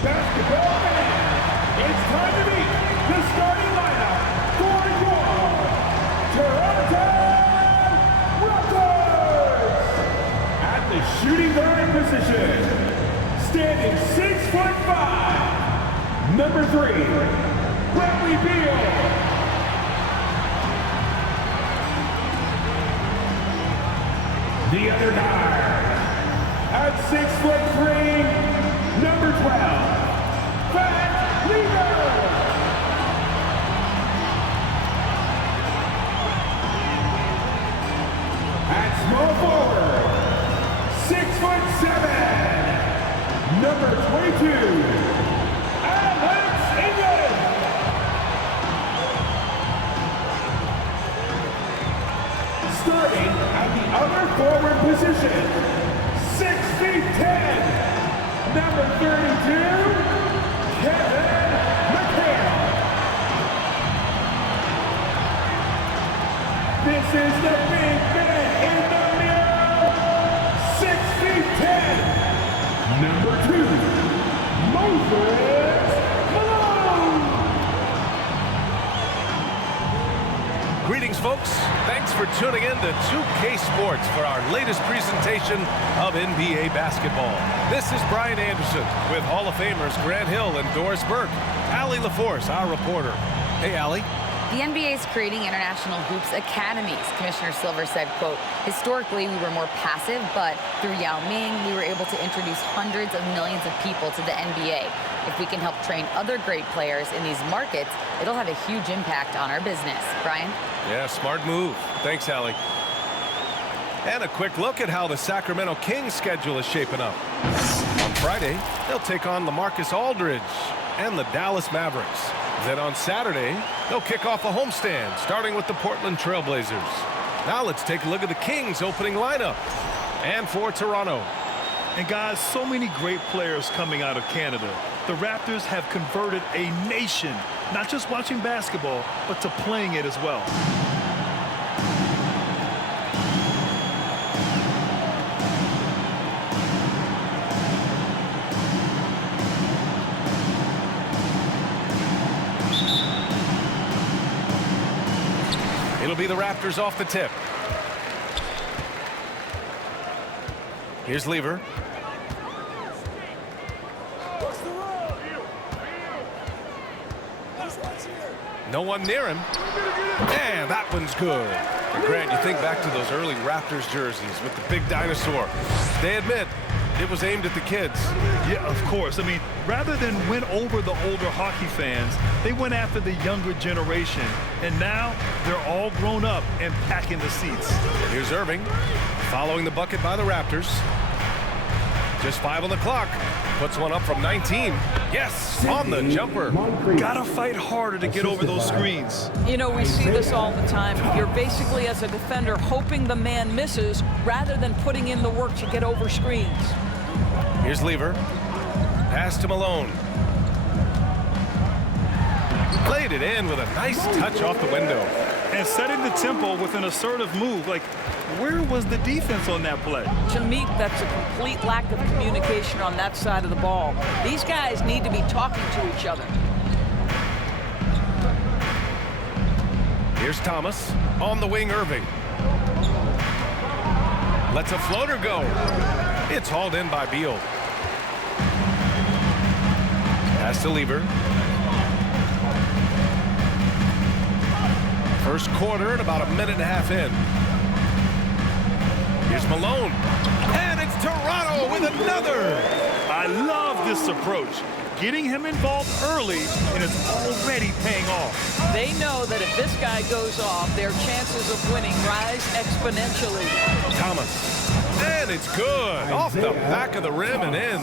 Basketball fans, it's time to meet the starting lineup for your Toronto Raptors. At the shooting guard position, standing 6'5", number 3, Bradley Beal. The other guard, at 6'3", number 12, Pat Lever. At small forward, 6'7", number 22, Alex English. Starting at the other forward position, 6'10", number 32, Kevin McHale. This is the big man in the middle, 6'10", number 2, Moses Malone. Greetings, folks. Thanks for tuning in to 2K Sports for our latest presentation of NBA basketball. This is Brian Anderson with Hall of Famers Grant Hill and Doris Burke. Allie LaForce, our reporter. Hey, Allie. The NBA is creating international hoops academies. Commissioner Silver said, quote, historically, we were more passive, but through Yao Ming, we were able to introduce hundreds of millions of people to the NBA. If we can help train other great players in these markets, it'll have a huge impact on our business. Brian? Yeah, smart move. Thanks, Allie. And a quick look at how the Sacramento Kings schedule is shaping up. On Friday, they'll take on LaMarcus Aldridge and the Dallas Mavericks. Then on Saturday, they'll kick off a homestand, starting with the Portland Trailblazers. Now let's take a look at the Kings' opening lineup. And for Toronto. And guys, so many great players coming out of Canada. The Raptors have converted a nation, not just watching basketball, but to playing it as well. It'll be the Raptors off the tip. Here's Lever. No one near him. And that one's good. And Grant, you think back to those early Raptors jerseys with the big dinosaur. They admit it was aimed at the kids. Yeah, of course. I mean, rather than win over the older hockey fans, they went after the younger generation. And now they're all grown up and packing the seats. Here's Irving, following the bucket by the Raptors. Just 5 on the clock. Puts one up from 19. Yes, on the jumper. Gotta fight harder to get over those screens. You know, we see this all the time. You're basically, as a defender, hoping the man misses rather than putting in the work to get over screens. Here's Lever. Pass to Malone. Played it in with a nice touch off the window. And setting the tempo with an assertive move. Like, where was the defense on that play? To me, that's a complete lack of communication on that side of the ball. These guys need to be talking to each other. Here's Thomas. On the wing, Irving. Lets a floater go. It's hauled in by Beal. Pass to Lever. First quarter and about a minute and a half in. Here's Malone. And it's Toronto with another. I love this approach. Getting him involved early, and it's already paying off. They know that if this guy goes off, their chances of winning rise exponentially. Thomas. And it's good. Off the back of the rim and in.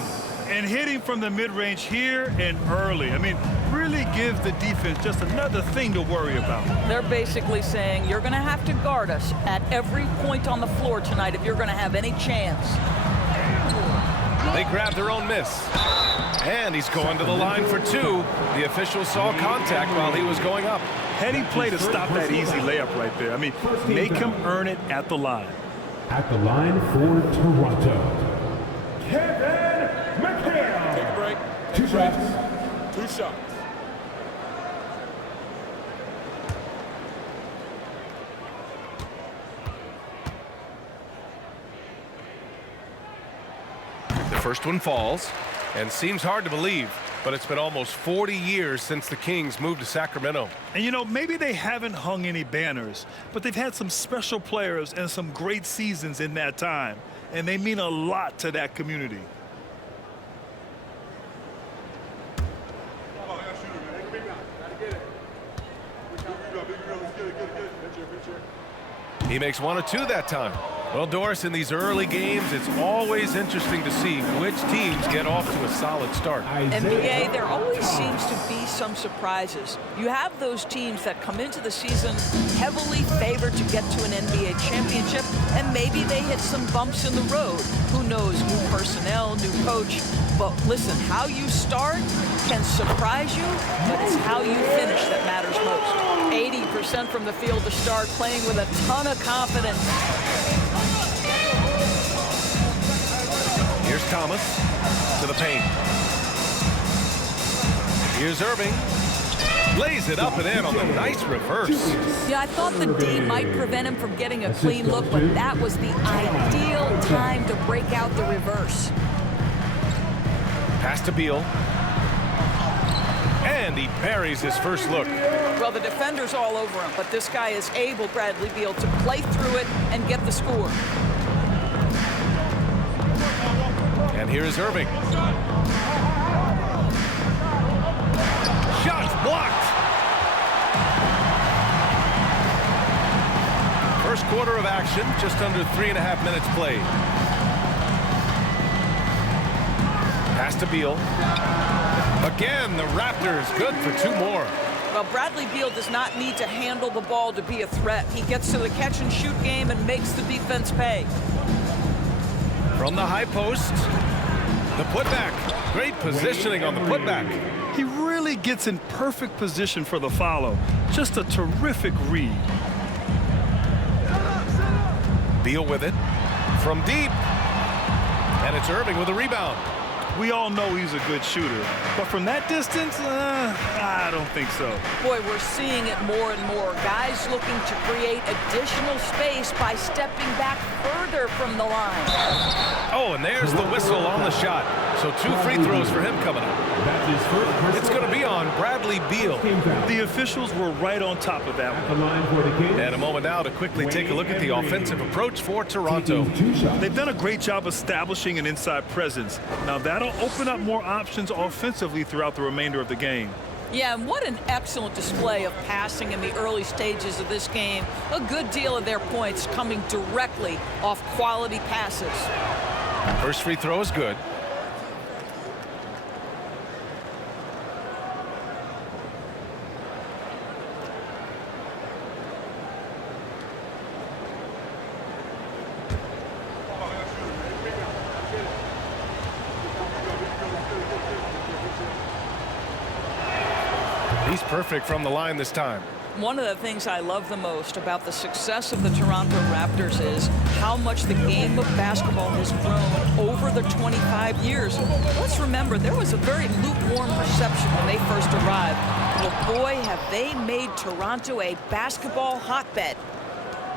And hitting from the mid-range here and early. I mean, really give the defense just another thing to worry about. They're basically saying, you're going to have to guard us at every point on the floor tonight if you're going to have any chance. They grabbed their own miss. And he's going to the line for 2. The official saw contact while he was going up. Heading play to stop that easy layup right there. I mean, make him earn it at the line. At the line for Toronto, Kevin McHale. Take a break. To shots. 2 shots. The first one falls, and seems hard to believe, but it's been almost 40 years since the Kings moved to Sacramento. And, you know, maybe they haven't hung any banners, but they've had some special players and some great seasons in that time, and they mean a lot to that community. He makes 1 or 2 that time. Well, Doris, in these early games, it's always interesting to see which teams get off to a solid start. NBA, there always seems to be some surprises. You have those teams that come into the season heavily favored to get to an NBA championship, and maybe they hit some bumps in the road. Who knows, new personnel, new coach. But listen, how you start can surprise you, but it's how you finish that matters most. 80% from the field to start, playing with a ton of confidence. Here's Thomas to the paint. Here's Irving. Lays it up and in on the nice reverse. Yeah, I thought the D might prevent him from getting a clean look, but that was the ideal time to break out the reverse. Pass to Beal. And he buries his first look. Well, the defender's all over him, but this guy is able, Bradley Beal, to play through it and get the score. And here is Irving. Shot blocked. First quarter of action, just under 3.5 minutes played. Pass to Beal. Again, the Raptors good for 2 more. Well, Bradley Beal does not need to handle the ball to be a threat. He gets to the catch-and-shoot game and makes the defense pay. From the high post, the putback. Great positioning on the putback. He really gets in perfect position for the follow. Just a terrific read. Beal with it from deep. And it's Irving with a rebound. We all know he's a good shooter, but from that distance, I don't think so. Boy, we're seeing it more and more. Guys looking to create additional space by stepping back further from the line. Oh, and there's the whistle on the shot. So 2 free throws for him coming up. It's going to be on Bradley Beal. The officials were right on top of that one. And a moment now to quickly take a look at the offensive approach for Toronto. They've done a great job establishing an inside presence. Now that'll open up more options offensively throughout the remainder of the game. Yeah, and what an excellent display of passing in the early stages of this game. A good deal of their points coming directly off quality passes. First free throw is good. He's perfect from the line this time. One of the things I love the most about the success of the Toronto Raptors is how much the game of basketball has grown over the 25 years. Let's remember, there was a very lukewarm reception when they first arrived. Well, boy, have they made Toronto a basketball hotbed.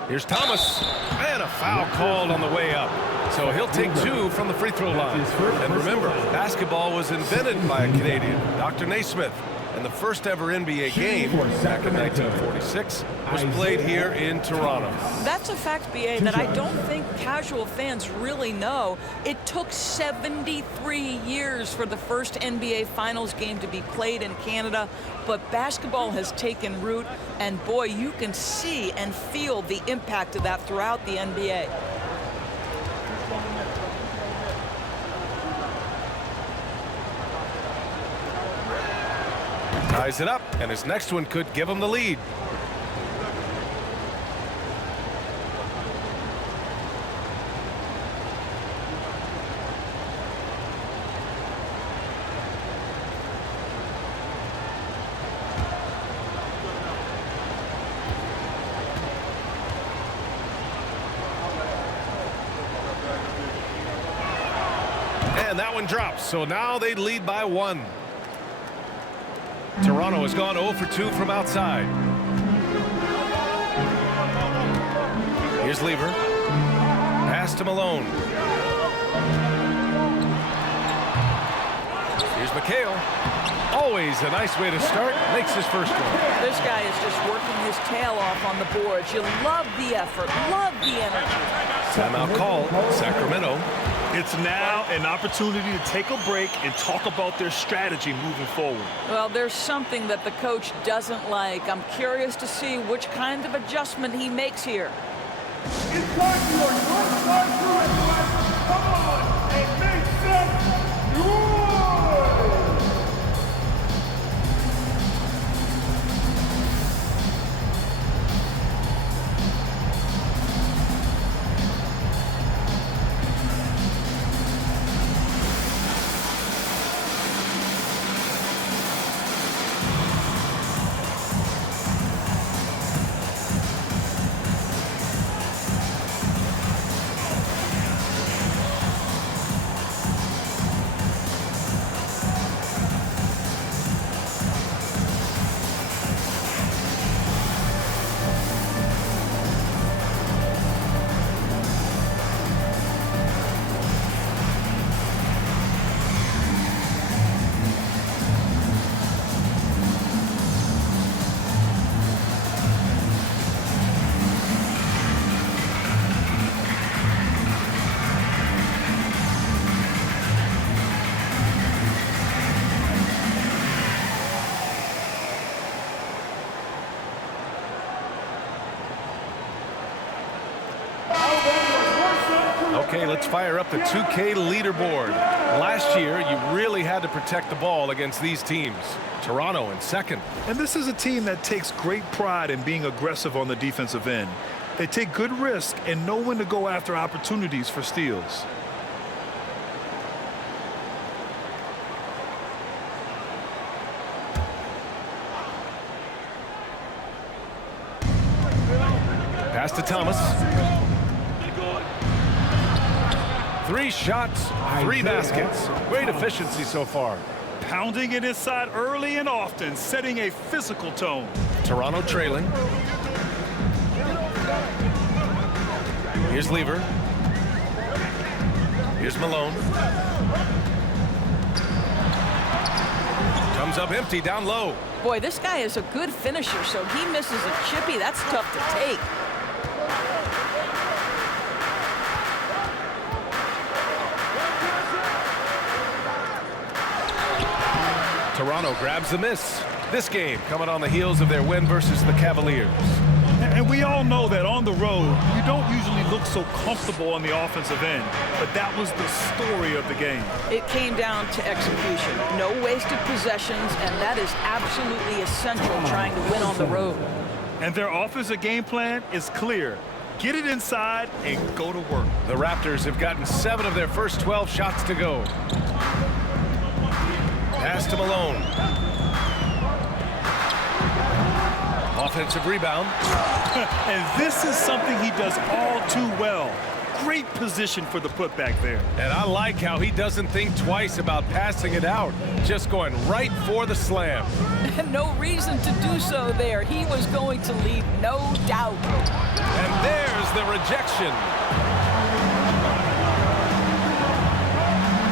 Here's Thomas. And a foul called on the way up. So he'll take 2 from the free throw line. And remember, basketball was invented by a Canadian, Dr. Naismith. And the first ever NBA game back in 1946 was played here in Toronto. That's a fact, BA, that I don't think casual fans really know. It took 73 years for the first NBA Finals game to be played in Canada, but basketball has taken root, and boy, you can see and feel the impact of that throughout the NBA. Ties it up, and his next one could give him the lead. And that one drops, so now they lead by 1. Toronto has gone 0 for 2 from outside. Here's Lever. Pass to Malone. Here's McHale. Always a nice way to start. Makes his first one. This guy is just working his tail off on the boards. You love the effort, love the energy. Timeout call, Sacramento. It's now an opportunity to take a break and talk about their strategy moving forward. Well, there's something that the coach doesn't like. I'm curious to see which kind of adjustment he makes here. It's time for your time to reflect. Come on and make some noise! Okay, let's fire up the 2K leaderboard. Last year, you really had to protect the ball against these teams. Toronto in second. And this is a team that takes great pride in being aggressive on the defensive end. They take good risk and know when to go after opportunities for steals. Pass to Thomas. 3 shots, 3 baskets. Great efficiency so far. Pounding it inside early and often, setting a physical tone. Toronto trailing. Here's Lever. Here's Malone. Comes up empty down low. Boy, this guy is a good finisher, so he misses a chippy. That's tough to take. Toronto grabs the miss. This game coming on the heels of their win versus the Cavaliers. And we all know that on the road, you don't usually look so comfortable on the offensive end. But that was the story of the game. It came down to execution. No wasted possessions, and that is absolutely essential trying to win on the road. And their offensive game plan is clear. Get it inside and go to work. The Raptors have gotten 7 of their first 12 shots to go. Pass to Malone. Offensive rebound. And this is something he does all too well. Great position for the putback there. And I like how he doesn't think twice about passing it out. Just going right for the slam. No reason to do so there. He was going to leave, no doubt. And there's the rejection.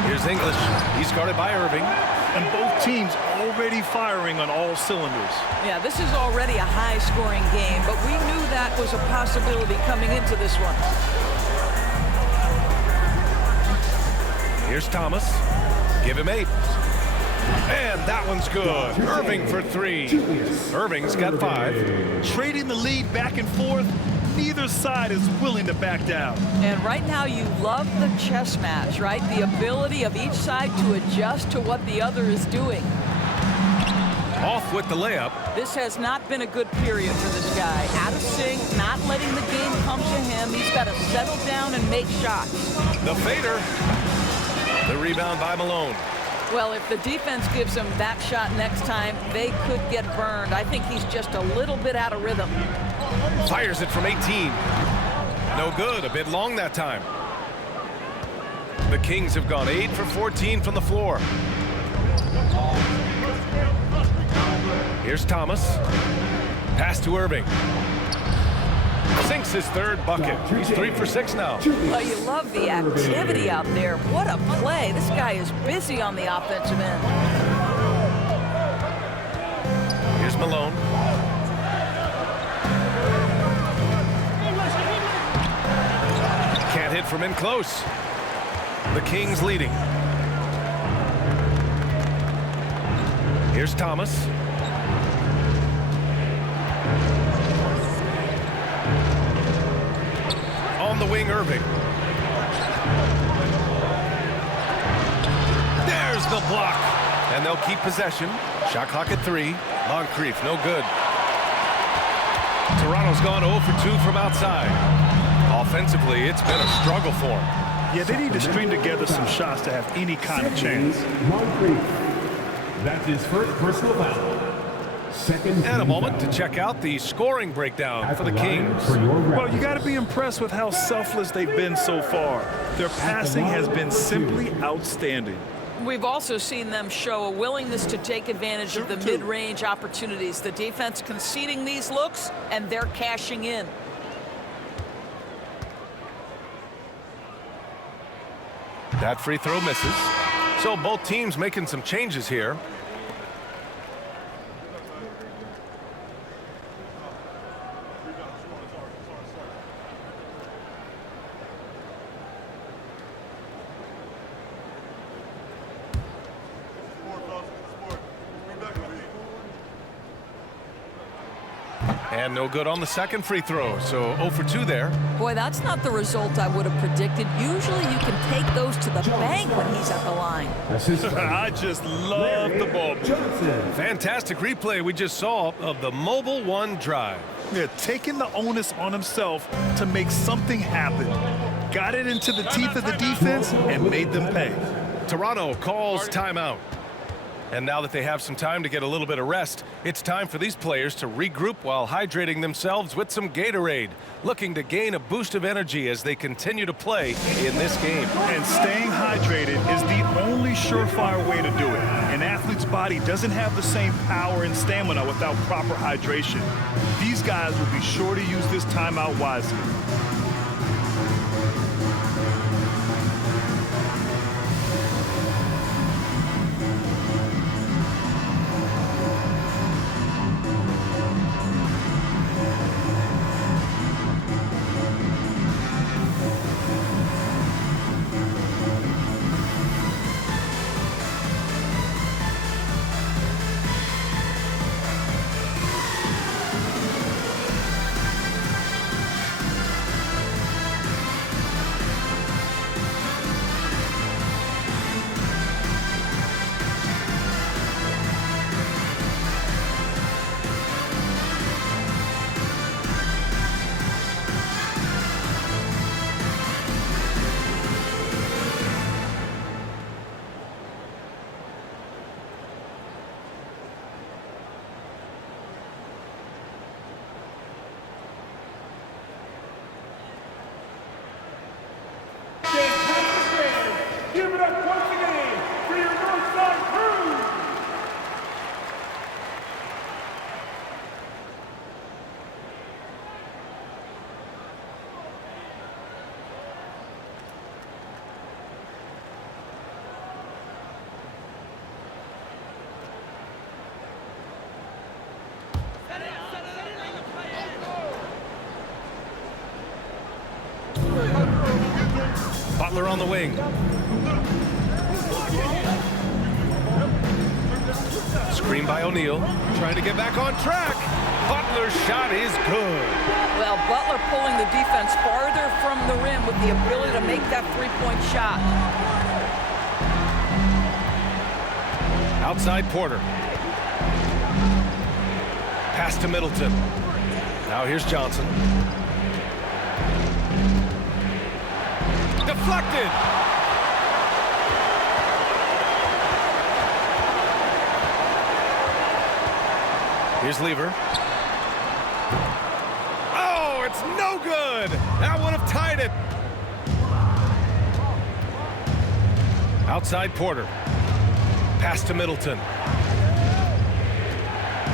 Here's English. He's guarded by Irving. And both teams already firing on all cylinders. Yeah, this is already a high-scoring game, but we knew that was a possibility coming into this one. Here's Thomas. Give him 8. And that one's good. Irving for 3. Irving's got 5. Trading the lead back and forth, neither side is willing to back down. And right now you love the chess match, right? The ability of each side to adjust to what the other is doing. Off with the layup. This has not been a good period for this guy. Out of sync, not letting the game come to him. He's got to settle down and make shots. The fader. The rebound by Malone. Well, if the defense gives him that shot next time, they could get burned. I think he's just a little bit out of rhythm. Fires it from 18. No good. A bit long that time. The Kings have gone 8 for 14 from the floor. Here's Thomas. Pass to Irving. Sinks his third bucket. He's 3 for 6 now. Well, you love the activity out there. What a play. This guy is busy on the offensive end. Here's Malone. Can't hit from in close. The Kings leading. Here's Thomas. On the wing, Irving. There's the block. And they'll keep possession. Shot clock at 3. Moncrief, no good. Toronto's gone 0 for 2 from outside. Offensively, it's been a struggle for them. Yeah, they need to string together some shots to have any kind of chance. That's his first personal foul. Second. And a moment to check out the scoring breakdown for the Kings. Well, you got to be impressed with how selfless they've been so far. Their passing has been simply outstanding. We've also seen them show a willingness to take advantage of the mid-range opportunities. The defense conceding these looks, and they're cashing in. That free throw misses. So both teams making some changes here. And no good on the second free throw, so 0 for 2 there. Boy, that's not the result I would have predicted. Usually you can take those to the bank when he's at the line. I just love the ball. Fantastic replay we just saw of the Mobile One drive. Yeah, taking the onus on himself to make something happen. Got it into the teeth of the defense and made them pay. Toronto calls timeout. And now that they have some time to get a little bit of rest, it's time for these players to regroup while hydrating themselves with some Gatorade, looking to gain a boost of energy as they continue to play in this game. And staying hydrated is the only surefire way to do it. An athlete's body doesn't have the same power and stamina without proper hydration. These guys will be sure to use this timeout wisely. Give it up once again for your Northside crew. Butler on the wing. Screen by O'Neal, trying to get back on track. Butler's shot is good. Well, Butler pulling the defense farther from the rim with the ability to make that three-point shot. Outside Porter. Pass to Middleton. Now here's Johnson. Deflected. Here's Lever. Oh, it's no good. That would have tied it. Outside Porter. Pass to Middleton.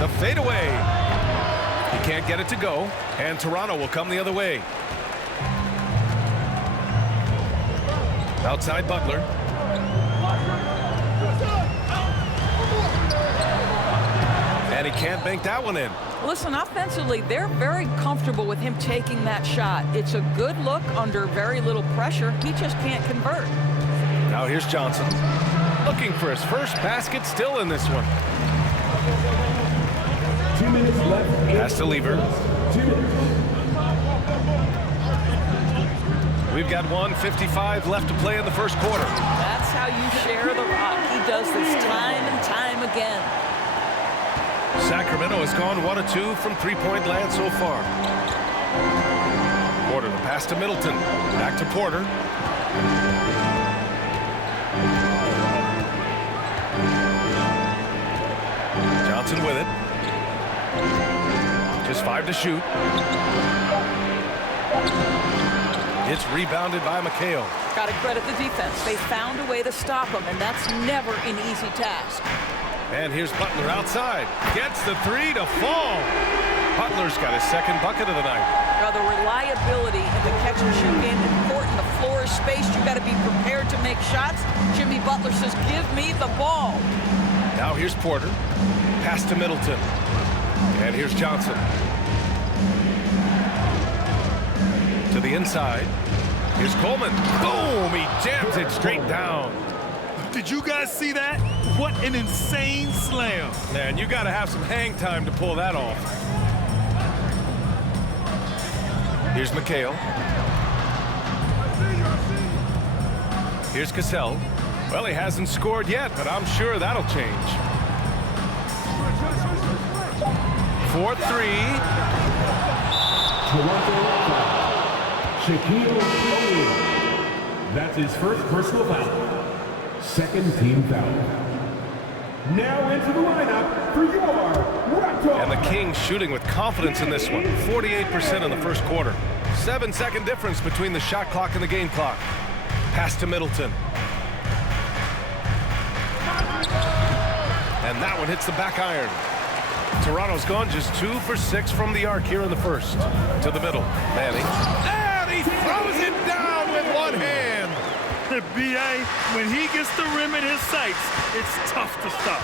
The fadeaway. He can't get it to go, and Toronto will come the other way. Outside Butler. And he can't bank that one in. Listen, offensively, they're very comfortable with him taking that shot. It's a good look under very little pressure. He just can't convert. Now here's Johnson. Looking for his first basket still in this one. 2 minutes left. Pass to Lever. 2 minutes. We've got 1:55 left to play in the first quarter. That's how you share the rock. He does this time and time again. Sacramento has gone 1 of 2 from three-point land so far. Porter, the pass to Middleton. Back to Porter. Johnson with it. Just 5 to shoot. It's rebounded by McHale. Got to credit the defense. They found a way to stop him, and that's never an easy task. And here's Butler outside. Gets the 3 to fall. Butler's got his second bucket of the night. Now, the reliability in the catch-and-shoot game is important. The floor is spaced. You've got to be prepared to make shots. Jimmy Butler says, give me the ball. Now here's Porter. Pass to Middleton. And here's Johnson. To the inside. Here's Coleman. Boom! He jams it straight down. Did you guys see that? What an insane slam. Man, you got to have some hang time to pull that off. Here's McHale. Here's Cassell. Well, he hasn't scored yet, but I'm sure that'll change. 4-3. Toronto. Shaquille O'Neal. That's his first personal foul. Second team foul. Now into the lineup for your Raptors. And the Kings shooting with confidence in this one. 48% in the first quarter. 7-second difference between the shot clock and the game clock. Pass to Middleton. And that one hits the back iron. Toronto's gone just 2 for 6 from the arc here in the first. To the middle. Manning. And he throws it down with one hand. B.A., when he gets the rim in his sights, it's tough to stop.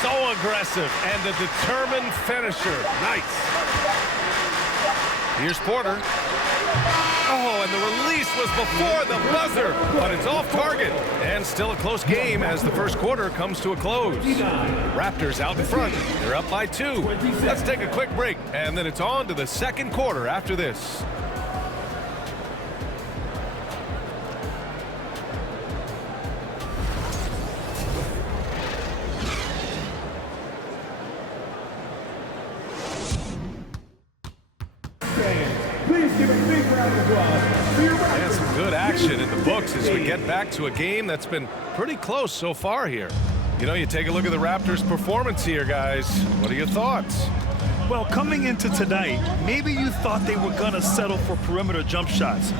So aggressive and a determined finisher. Nice. Here's Porter. Oh, and the release was before the buzzer, but it's off target. And still a close game as the first quarter comes to a close. Raptors out in front. They're up by 2. Let's take a quick break, and then it's on to the second quarter after this. Please give a big round of applause for your Raptors. And some good action in the books as we get back to a game that's been pretty close so far here. You know, you take a look at the Raptors' performance here, guys. What are your thoughts? Well, coming into tonight, maybe you thought they were going to settle for perimeter jump shots.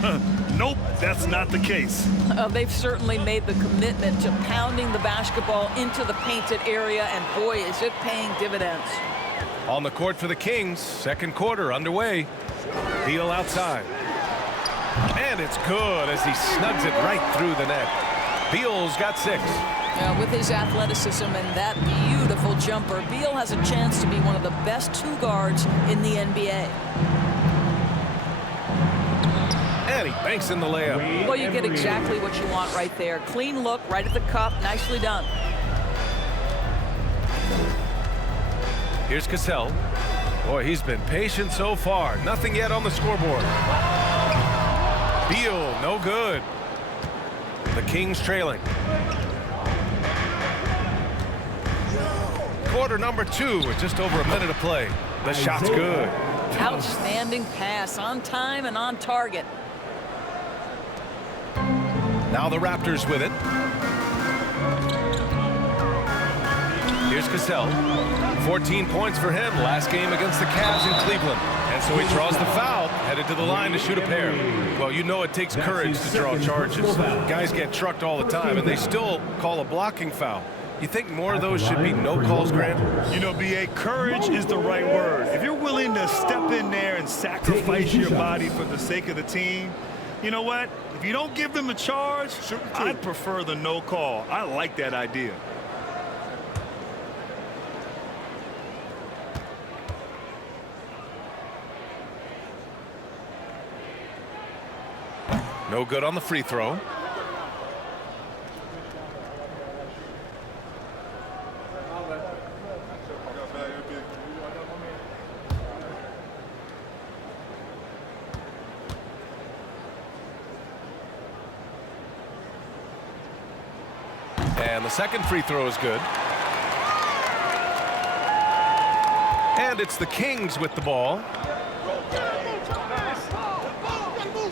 Nope, that's not the case. They've certainly made the commitment to pounding the basketball into the painted area, and boy, is it paying dividends. On the court for the Kings, second quarter underway. Beal outside. And it's good as he snugs it right through the net. Beal's got 6. With his athleticism and that beautiful jumper, Beal has a chance to be one of the best 2 guards in the NBA. And he banks in the layup. Well, you get exactly what you want right there. Clean look, right at the cup, nicely done. Here's Cassell. Boy, he's been patient so far. Nothing yet on the scoreboard. Beal, no good. The Kings trailing. Quarter number 2 with just over a minute to play. The shot's good. Outstanding pass, on time and on target. Now the Raptors with it. Here's Cassell. 14 points for him last game against the Cavs in Cleveland. And so he draws the foul, headed to the line to shoot a pair. Well, you know it takes courage to draw charges. Guys get trucked all the time, and they still call a blocking foul. You think more of those should be no calls, Grant? You know, B.A., courage is the right word. If you're willing to step in there and sacrifice your body for the sake of the team, you know what? If you don't give them a charge, I'd prefer the no call. I like that idea. No good on the free throw. And the second free throw is good. And it's the Kings with the ball.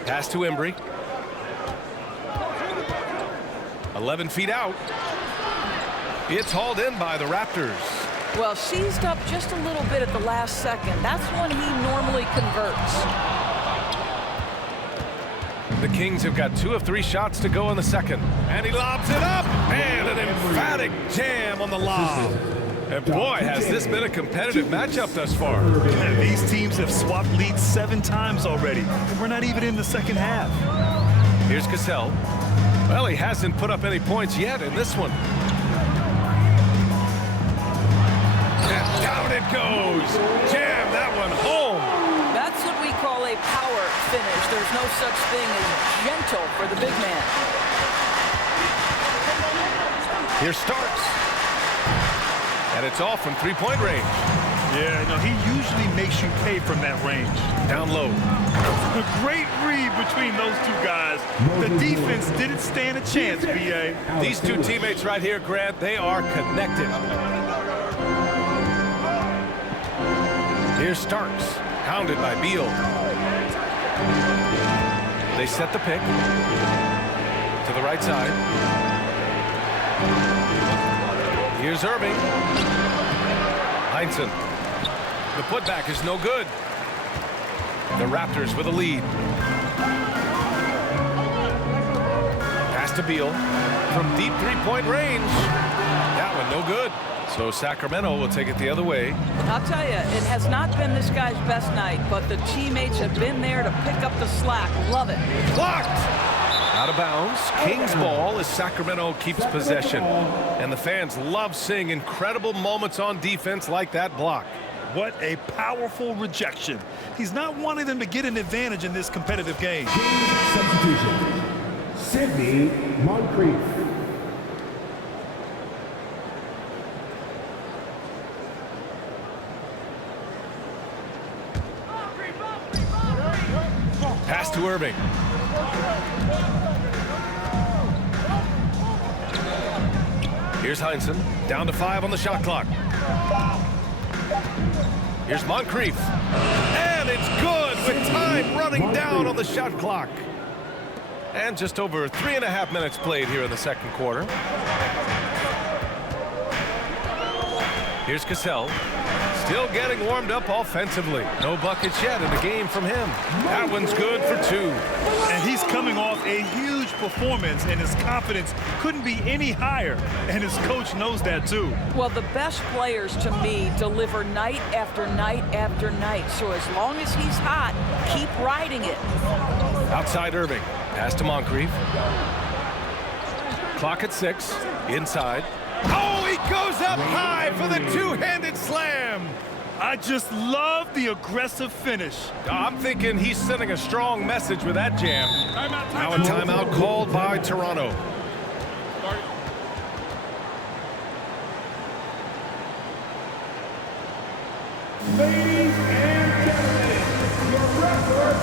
Pass to Embry. 11 feet out. It's hauled in by the Raptors. Well, seized up just a little bit at the last second. That's when he normally converts. The Kings have got 2 of 3 shots to go in the second. And he lobs it up. And an emphatic jam on the lob. And boy, has this been a competitive matchup thus far. Yeah, these teams have swapped leads 7 times already. And we're not even in the second half. Here's Cassell. Well, he hasn't put up any points yet in this one. And down it goes. Jam that one home. That's what we call a power finish. There's no such thing as gentle for the big man. Here Starks. And it's off from 3-point range. Yeah, no, he usually makes you pay from that range. Down low. A great read between those 2 guys. The defense didn't stand a chance, B.A. These 2 teammates right here, Grant, they are connected. Here's Starks, hounded by Beal. They set the pick to the right side. Here's Irving. Heinsohn. The putback is no good. The Raptors with a lead. Pass to Beal from deep 3-point range. That one no good. So Sacramento will take it the other way. I'll tell you, it has not been this guy's best night, but the teammates have been there to pick up the slack. Love it. Blocked. Out of bounds. Kings ball as Sacramento keeps possession. And the fans love seeing incredible moments on defense like that block. What a powerful rejection. He's not wanting them to get an advantage in this competitive game. Substitution. Sidney Moncrief. Pass to Irving. Here's Heinsohn. Down to 5 on the shot clock. Here's Moncrief. And it's good with time running down on the shot clock. And just over 3.5 minutes played here in the second quarter. Here's Cassell. Still getting warmed up offensively. No buckets yet in the game from him. That one's good for 2. And he's coming off a huge performance, and his confidence couldn't be any higher. And his coach knows that, too. Well, the best players, to me, deliver night after night after night. So as long as he's hot, keep riding it. Outside Irving. Pass to Moncrief. Clock at 6. Inside. Oh, he goes up high for the 2-handed slam. I just love the aggressive finish. I'm thinking he's sending a strong message with that jam. Now a timeout called by Toronto. Ladies and gentlemen, your record,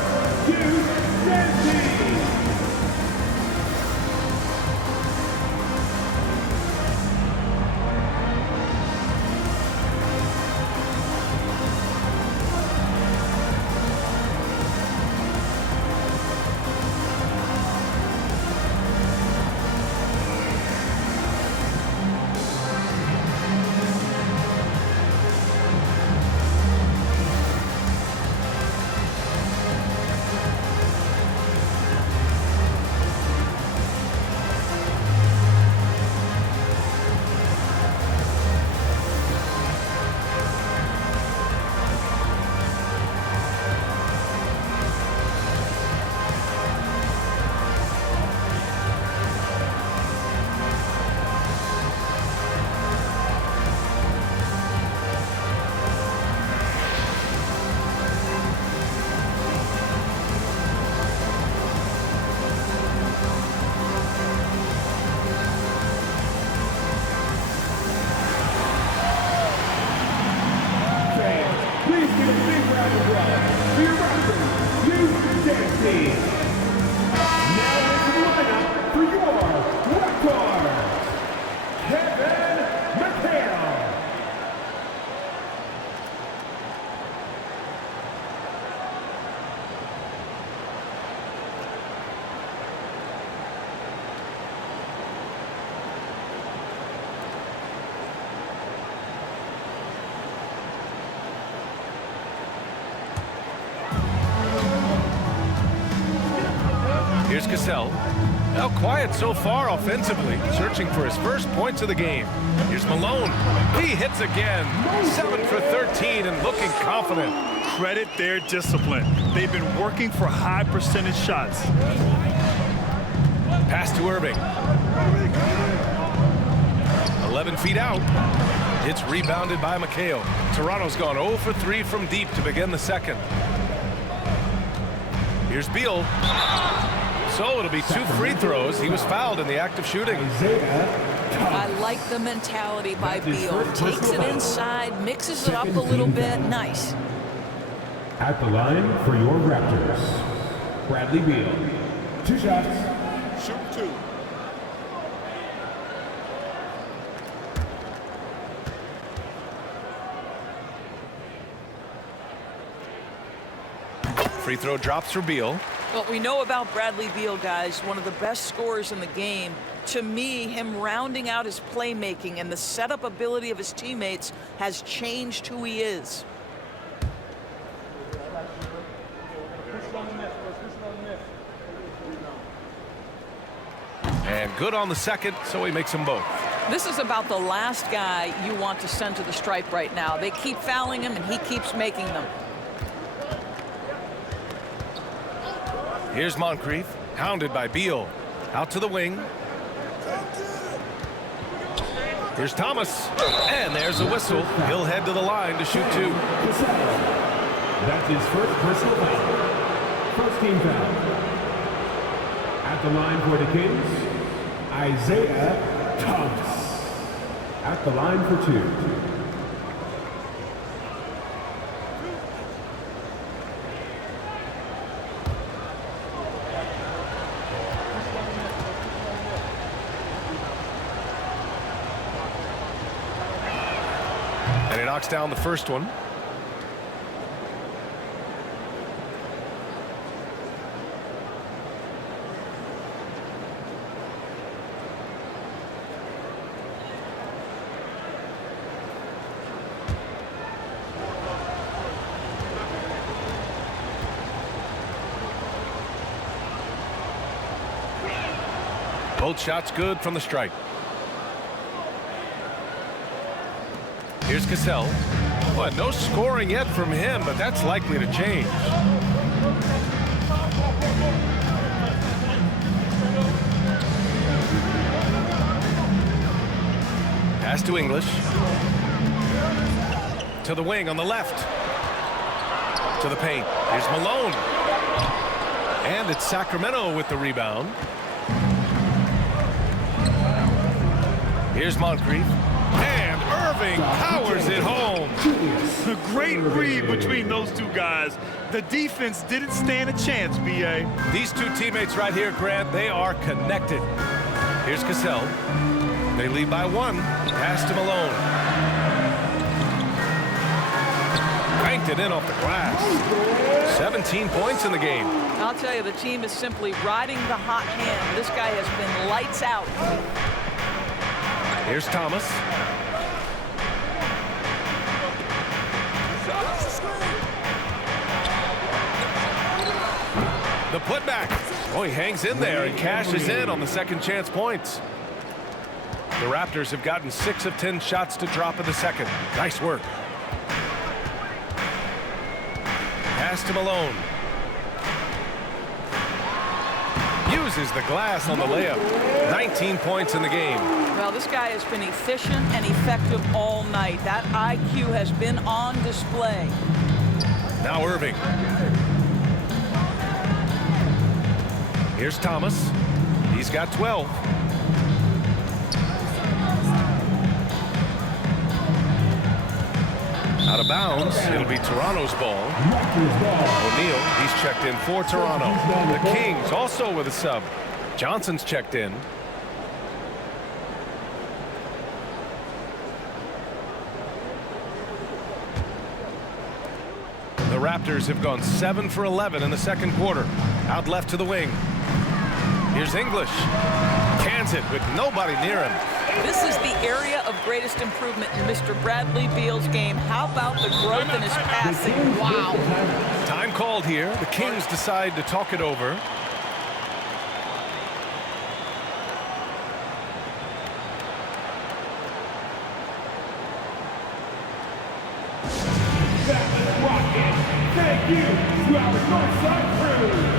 Cassell. Now quiet so far offensively, searching for his first points of the game. Here's Malone. He hits again. 7 for 13 and looking confident. Credit their discipline. They've been working for high percentage shots. Pass to Irving. 11 feet out. It's rebounded by McHale. Toronto's gone 0 for 3 from deep to begin the second. Here's Beal. So it'll be 2 free throws. He was fouled in the act of shooting. I like the mentality by Beal. Takes it inside, mixes it up a little bit. Nice. At the line for your Raptors, Bradley Beal. 2 shots. Shoot 2. Free throw drops for Beal. What we know about Bradley Beal, guys, one of the best scorers in the game. To me, him rounding out his playmaking and the setup ability of his teammates has changed who he is. And good on the second, so he makes them both. This is about the last guy you want to send to the stripe right now. They keep fouling him, and he keeps making them. Here's Moncrief, hounded by Beal. Out to the wing. Here's Thomas. And there's a whistle. He'll head to the line to shoot 2. That's his first personal foul. First team foul. At the line for the Kings, Isaiah Thomas. At the line for 2. And he knocks down the first one. Both shots good from the stripe. Here's Cassell. Well, no scoring yet from him, but that's likely to change. Pass to English. To the wing on the left. To the paint. Here's Malone. And it's Sacramento with the rebound. Here's Moncrief. And Irving powers it home. A great read between those two guys. The defense didn't stand a chance, B.A. These two teammates right here, Grant, they are connected. Here's Cassell. They lead by 1. Pass to Malone. Banked it in off the glass. 17 points in the game. I'll tell you, the team is simply riding the hot hand. This guy has been lights out. Here's Thomas. The putback. Oh, he hangs in there and cashes in on the second chance points. The Raptors have gotten 6 of 10 shots to drop in the second. Nice work. Pass to Malone. Uses the glass on the layup. 19 points in the game. Well, this guy has been efficient and effective all night. That IQ has been on display. Now Irving. Here's Thomas. He's got 12. Out of bounds. It'll be Toronto's ball. O'Neal, he's checked in for Toronto. The Kings also with a sub. Johnson's checked in. The Raptors have gone 7 for 11 in the second quarter. Out left to the wing. Here's English. Cans it with nobody near him. This is the area of greatest improvement in Mr. Bradley Beal's game. How about the growth in his passing? Wow. Time called here. The Kings decide to talk it over. That was rocking. Thank you to our Northside crew.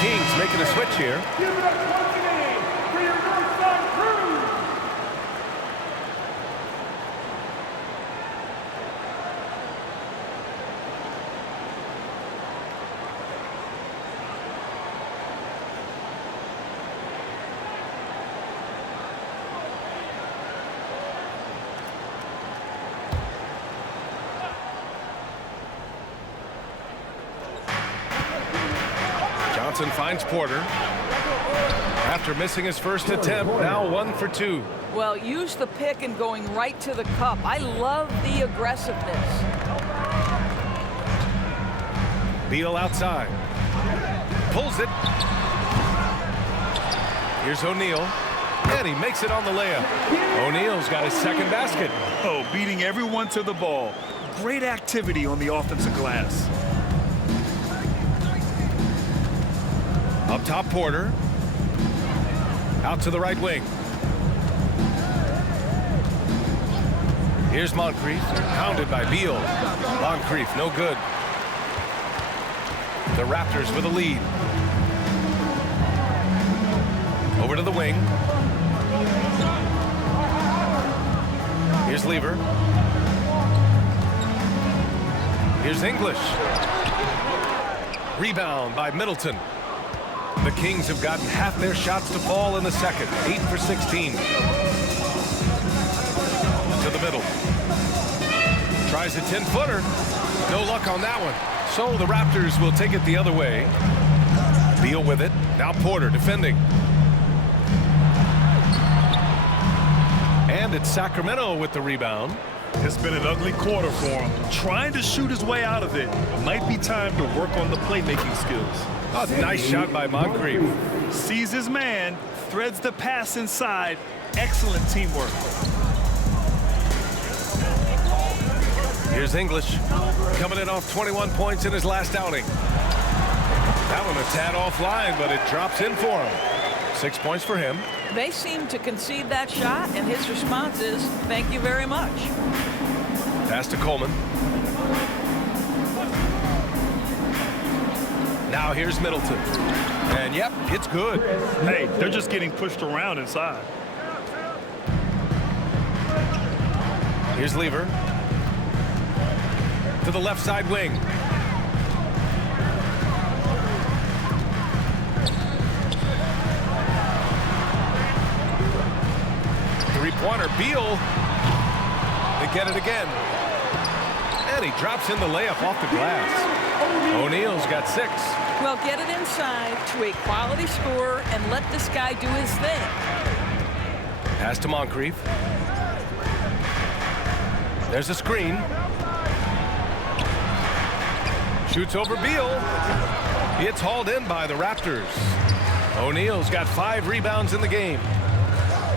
Kings making a switch here. Give it up once again for your Northside crew. Johnson finds Porter. After missing his first attempt, now 1 for 2. Well, use the pick and going right to the cup. I love the aggressiveness. Beal outside. Pulls it. Here's O'Neal. And he makes it on the layup. O'Neal's got his second basket. Oh, beating everyone to the ball. Great activity on the offensive glass. Up top, Porter. Out to the right wing. Here's Moncrief, pounded by Beal. Moncrief, no good. The Raptors with a lead. Over to the wing. Here's Lever. Here's English. Rebound by Middleton. The Kings have gotten half their shots to fall in the second. 8 for 16. To the middle. Tries a 10-footer. No luck on that one. So the Raptors will take it the other way. Beal with it. Now Porter defending. And it's Sacramento with the rebound. It's been an ugly quarter for him. Trying to shoot his way out of it. Might be time to work on the playmaking skills. Oh, nice shot by Moncrief. Sees his man, threads the pass inside. Excellent teamwork. Here's English, coming in off 21 points in his last outing. That one a tad offline, but it drops in for him. 6 points for him. They seem to concede that shot, and his response is, thank you very much. Pass to Coleman. Now here's Middleton. And yep, it's good. Hey, they're just getting pushed around inside. Here's Lever. To the left side wing. Three-pointer, Beal. They get it again. And he drops in the layup off the glass. O'Neal's got 6. Well, get it inside to a quality scorer and let this guy do his thing. Pass to Moncrief. There's a screen. Shoots over Beal. It's hauled in by the Raptors. O'Neal's got 5 rebounds in the game.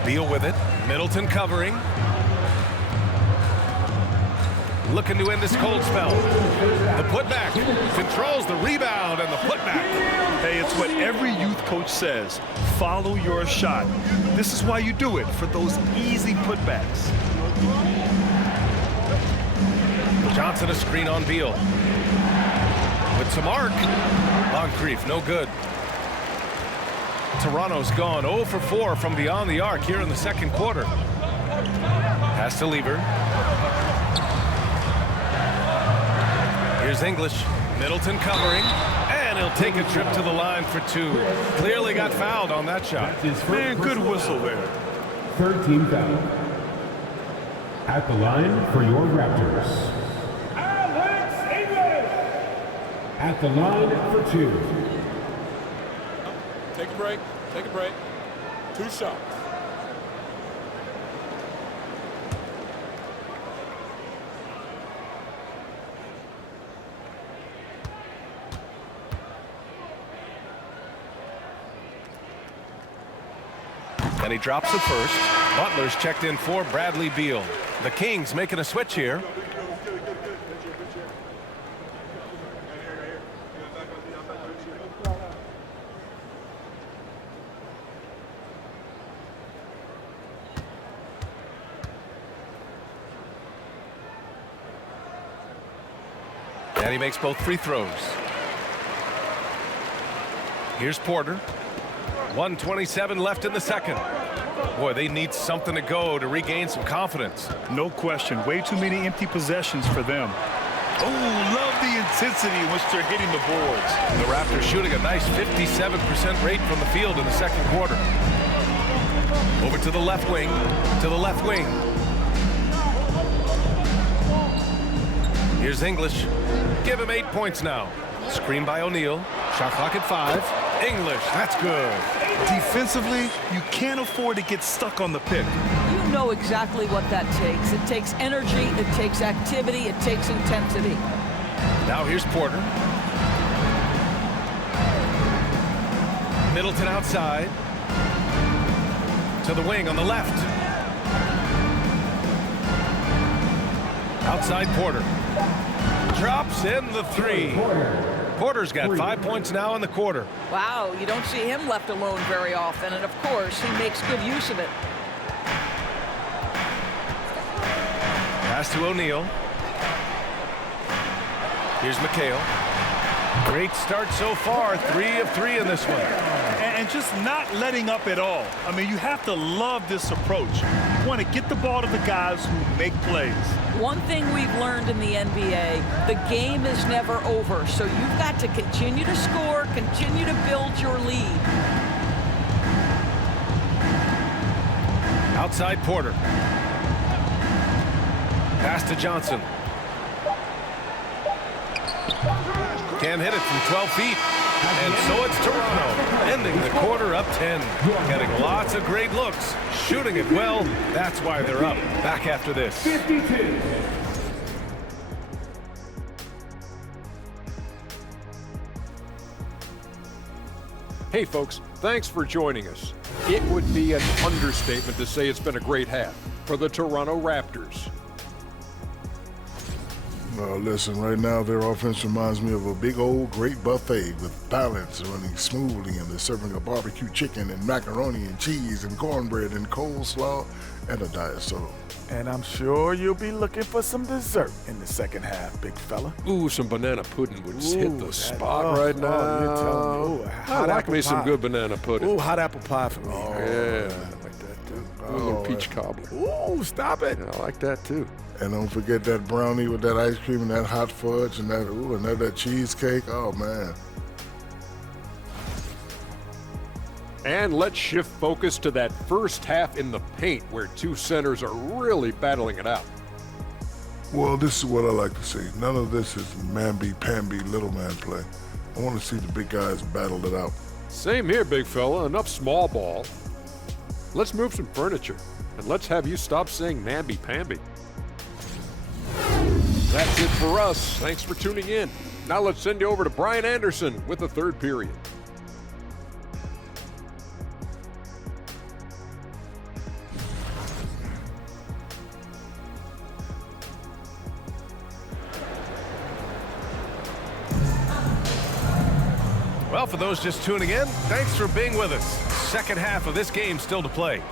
Beal with it. Middleton covering. Looking to end this cold spell. The putback controls the rebound and the putback. Hey, it's what every youth coach says. Follow your shot. This is why you do it, for those easy putbacks. Johnson a screen on Beal. With some arc. Moncrief, no good. Toronto's gone 0 for 4 from beyond the arc here in the second quarter. Pass to Lever. Here's English. Middleton covering. And he'll take a trip to the line for 2. Clearly got fouled on that shot. Man, good whistle there. Third team foul. At the line for your Raptors, Alex English. At the line for 2. Take a break. Take a break. 2 shots. And he drops it first. Butler's checked in for Bradley Beal. The Kings making a switch here. And he makes both free throws. Here's Porter. 1:27 left in the second. Boy, they need something to go to regain some confidence. No question. Way too many empty possessions for them. Oh, love the intensity in which they're hitting the boards. The Raptors shooting a nice 57% rate from the field in the second quarter. Over to the left wing. To the left wing. Here's English. Give him 8 points now. Screen by O'Neal. Shot clock at 5. English, that's good. Defensively, you can't afford to get stuck on the pick. You know exactly what that takes. It takes energy, it takes activity, it takes intensity. Now here's Porter. Middleton outside. To the wing on the left. Outside Porter. Drops in the 3. Porter's got 5 points now in the quarter. Wow, you don't see him left alone very often, and of course, he makes good use of it. Pass to O'Neal. Here's McHale. Great start so far. 3 of 3 in this one. And just not letting up at all. I mean, you have to love this approach. You want to get the ball to the guys who make plays. One thing we've learned in the NBA, the game is never over, so you've got to continue to score, continue to build your lead. Outside Porter. Pass to Johnson. Can't hit it from 12 feet. And so it's Toronto, ending the quarter up 10. Getting lots of great looks, shooting it well. That's why they're up. Back after this. 52. Hey, folks, thanks for joining us. It would be an understatement to say it's been a great half for the Toronto Raptors. Listen, right now their offense reminds me of a big old great buffet with balance running smoothly, and they're serving a barbecue chicken and macaroni and cheese and cornbread and coleslaw and a diet soda. And I'm sure you'll be looking for some dessert in the second half, big fella. Ooh, some banana pudding would hit the spot right now. Oh, you're telling me. Ooh, I like me some good banana pudding. Ooh, hot apple pie for me. Yeah, I like that too. a little peach cobbler. Ooh, stop it. I like that too. And don't forget that brownie with that ice cream and that hot fudge and that cheesecake. Oh, man. And let's shift focus to that first half in the paint where two centers are really battling it out. Well, this is what I like to see. None of this is mamby-pamby little man play. I want to see the big guys battle it out. Same here, big fella. Enough small ball. Let's move some furniture. And let's have you stop saying mamby-pamby. That's it for us. Thanks for tuning in. Now let's send you over to Brian Anderson with the third period. Well, for those just tuning in, thanks for being with us. Second half of this game still to play.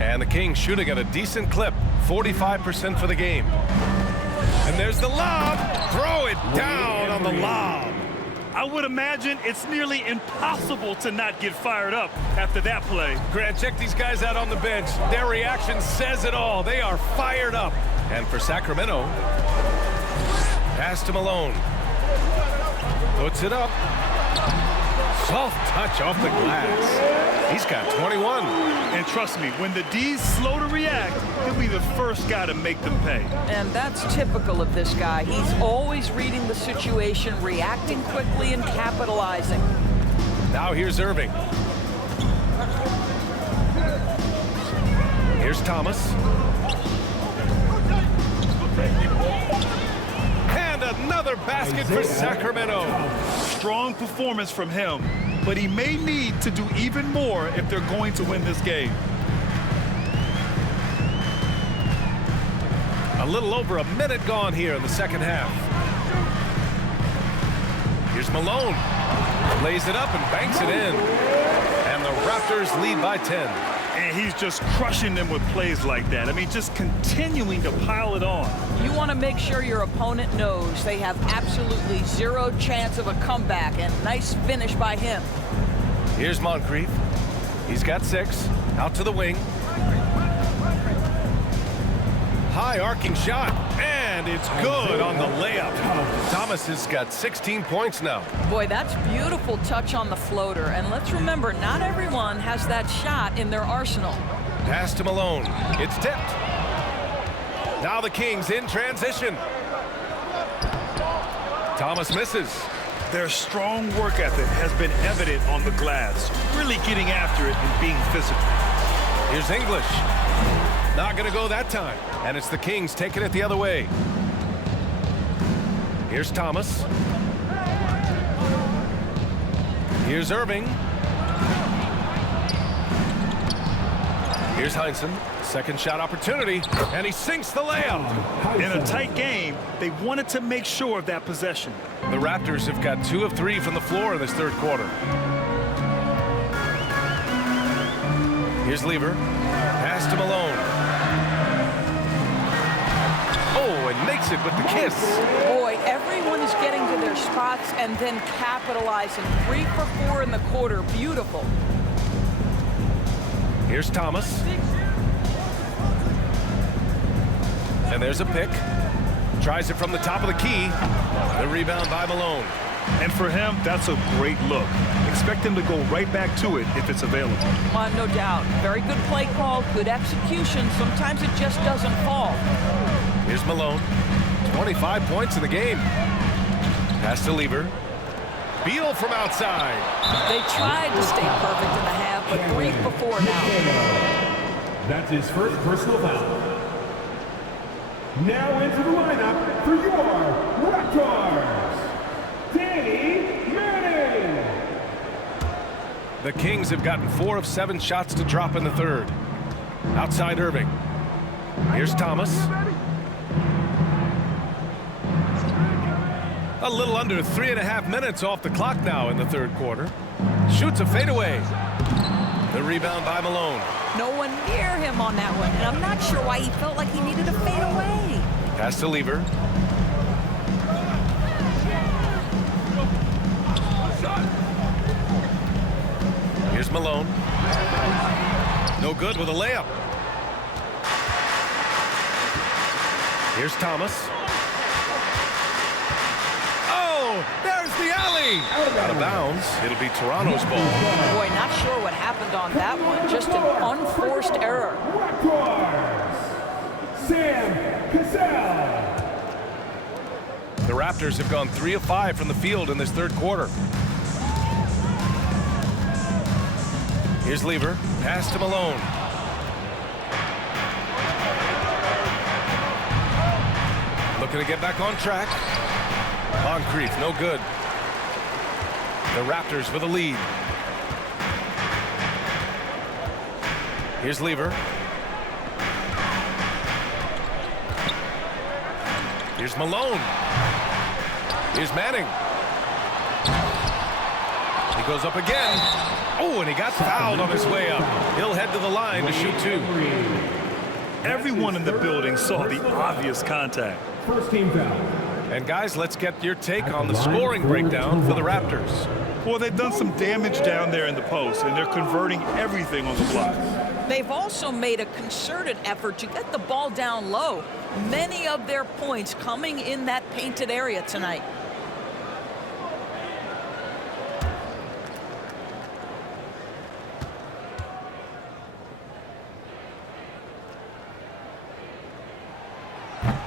And the Kings shooting at a decent clip, 45% for the game. And there's the lob. Throw it down on the lob. I would imagine it's nearly impossible to not get fired up after that play. Grant, check these guys out on the bench. Their reaction says it all. They are fired up. And for Sacramento, pass to Malone. Puts it up. Soft touch off the glass. He's got 21. And trust me, when the D's slow to react, he'll be the first guy to make them pay. And that's typical of this guy. He's always reading the situation, reacting quickly, and capitalizing. Now here's Irving. Here's Thomas. And another basket for Sacramento. Strong performance from him, but he may need to do even more if they're going to win this game. A little over a minute gone here in the second half. Here's Malone. Lays it up and banks it in. And the Raptors lead by 10. And he's just crushing them with plays like that. I mean, just continuing to pile it on. You want to make sure your opponent knows they have absolutely zero chance of a comeback, and nice finish by him. Here's Moncrief. He's got 6. Out to the wing. High arcing shot, and it's good on the layup. Thomas has got 16 points now. Boy, that's beautiful touch on the floater. And let's remember, not everyone has that shot in their arsenal. Pass to Malone. It's tipped. Now the Kings in transition. Thomas misses. Their strong work ethic has been evident on the glass, really getting after it and being physical. Here's English. Not going to go that time. And it's the Kings taking it the other way. Here's Thomas. Here's Irving. Here's Heinsohn. Second shot opportunity. And he sinks the layup. In a tight game, they wanted to make sure of that possession. The Raptors have got 2 of 3 from the floor in this third quarter. Here's Lever. Pass to Malone. Oh, and makes it with the kiss. Boy, everyone is getting to their spots and then capitalizing. 3 for 4 in the quarter. Beautiful. Here's Thomas. And there's a pick. Tries it from the top of the key. The rebound by Malone. And for him, that's a great look. Expect him to go right back to it if it's available. No doubt. Very good play call, good execution. Sometimes it just doesn't fall. Here's Malone. 25 points in the game. Pass to Lever. Beal from outside. They tried to stay perfect in the half, but 3 for 4 now. That's his first personal foul. Now into the lineup for your Raptors, Danny Manning. The Kings have gotten 4 of 7 shots to drop in the third. Outside Irving. Here's Thomas. A little under 3.5 minutes off the clock now in the third quarter. Shoots a fadeaway. The rebound by Malone. No one near him on that one, and I'm not sure why he felt like he needed to fade away. Pass to Lever. Here's Malone. No good with a layup. Here's Thomas. Oh, there's the alley. Out of bounds. It'll be Toronto's ball. Boy, not sure what happened on that one. Just an unforced error. Raptors, Sam Cassell. The Raptors have gone 3 of 5 from the field in this third quarter. Here's Lever. Pass to Malone. Looking to get back on track. Moncrief, no good. The Raptors with a lead. Here's Lever. Here's Malone. Here's Manning. He goes up again. Oh, and he got fouled on his way up. He'll head to the line to shoot 2. Everyone in the building saw the obvious contact. First team foul. And guys, let's get your take on the scoring breakdown for the Raptors. Well, they've done some damage down there in the post, and they're converting everything on the block. They've also made a concerted effort to get the ball down low. Many of their points coming in that painted area tonight.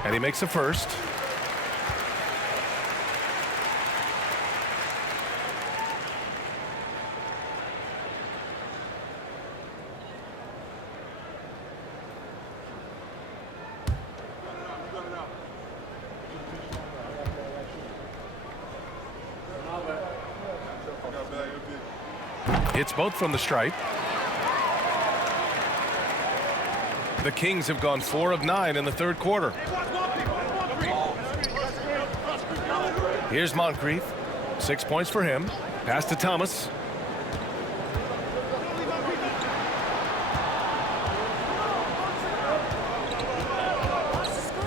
And he makes a first. Hits both from the stripe. The Kings have gone 4 of 9 in the third quarter. Here's Moncrief. 6 points for him. Pass to Thomas.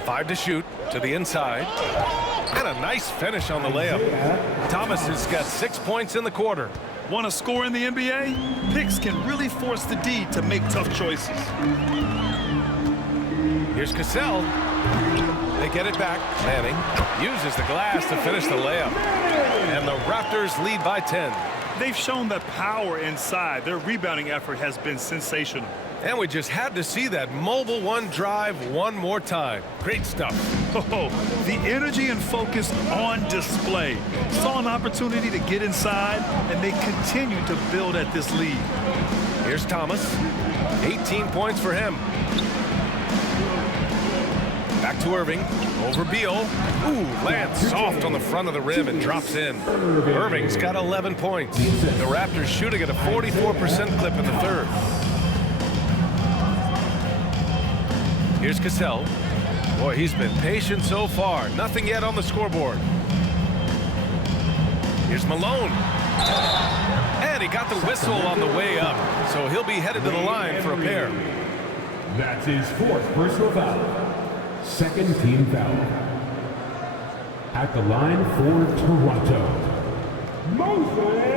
Five to shoot to the inside. And a nice finish on the layup. Thomas has got 6 points in the quarter. Want to score in the NBA? Picks can really force the D to make tough choices. Here's Cassell. They get it back. Manning uses the glass to finish the layup. And the Raptors lead by 10. They've shown that power inside. Their rebounding effort has been sensational. And we just had to see that mobile one drive one more time. Great stuff. Oh, the energy and focus on display. Saw an opportunity to get inside, and they continue to build at this lead. Here's Thomas. 18 points for him. Back to Irving. Over Beal. Ooh, lands soft on the front of the rim and drops in. Irving's got 11 points. The Raptors shooting at a 44% clip in the third. Here's Cassell. Boy, he's been patient so far. Nothing yet on the scoreboard. Here's Malone. And he got the whistle on the way up. So he'll be headed to the line for a pair. That's his 4th personal foul. 2nd team foul. At the line for Toronto, Moses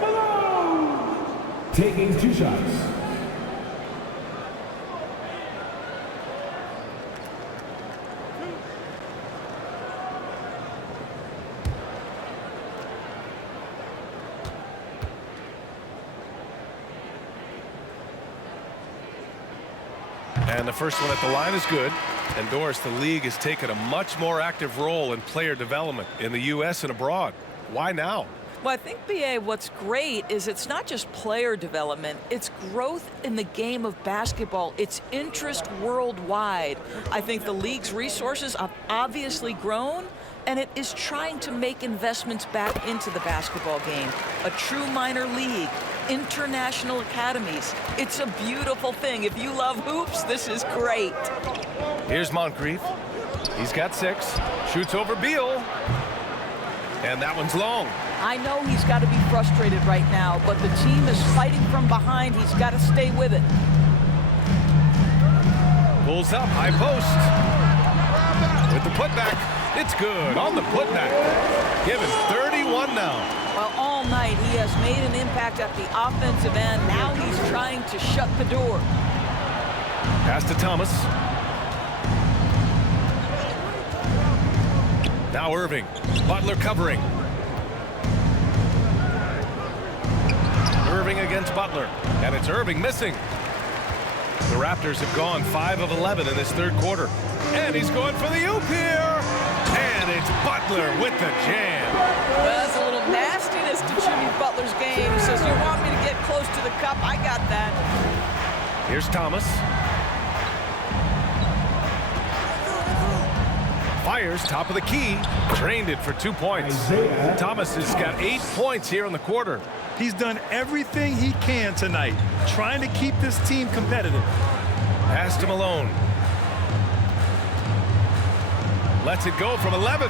Malone. Taking 2 shots. And the first one at the line is good. And Doris, the league has taken a much more active role in player development in the U.S. and abroad. Why now? Well, I think, B.A., what's great is it's not just player development, it's growth in the game of basketball. It's interest worldwide. I think the league's resources have obviously grown, and it is trying to make investments back into the basketball game. A true minor league, international academies. It's a beautiful thing. If you love hoops, this is great. Here's Moncrief. He's got 6. Shoots over Beal. And that one's long. I know he's got to be frustrated right now, but the team is fighting from behind. He's got to stay with it. Pulls up, high post. With the putback. It's good on the putback. Given 31 now. Well, all night he has made an impact at the offensive end. Now he's trying to shut the door. Pass to Thomas. Now Irving. Butler covering. Irving against Butler. And it's Irving missing. The Raptors have gone 5 of 11 in this third quarter. And he's going for the oop here. And it's Butler with the jam. Well, that's a little nastiness to Jimmy Butler's game. He says, you want me to get close to the cup? I got that. Here's Thomas. Fires, top of the key. Drained it for 2 points. Thomas has got 8 points here in the quarter. He's done everything he can tonight, trying to keep this team competitive. Pass to Malone. Lets it go from 11.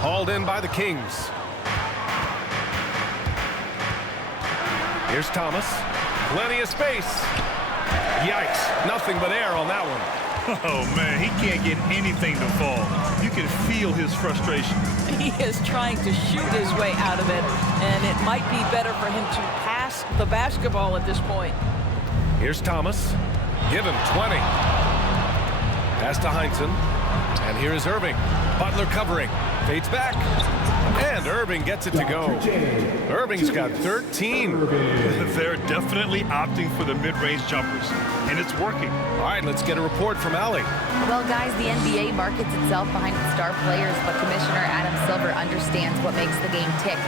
Hauled in by the Kings. Here's Thomas. Plenty of space. Yikes. Nothing but air on that one. Oh, man, he can't get anything to fall. You can feel his frustration. He is trying to shoot his way out of it, and it might be better for him to pass the basketball at this point. Here's Thomas. Give him 20. Pass to Heinsohn. And here is Irving. Butler covering. Fades back. And Irving gets it to go. Irving's got 13. They're definitely opting for the mid-range jumpers, and it's working. All right, let's get a report from Allie. Well, guys, the NBA markets itself behind its star players, but Commissioner Adam Silver understands what makes the game tick.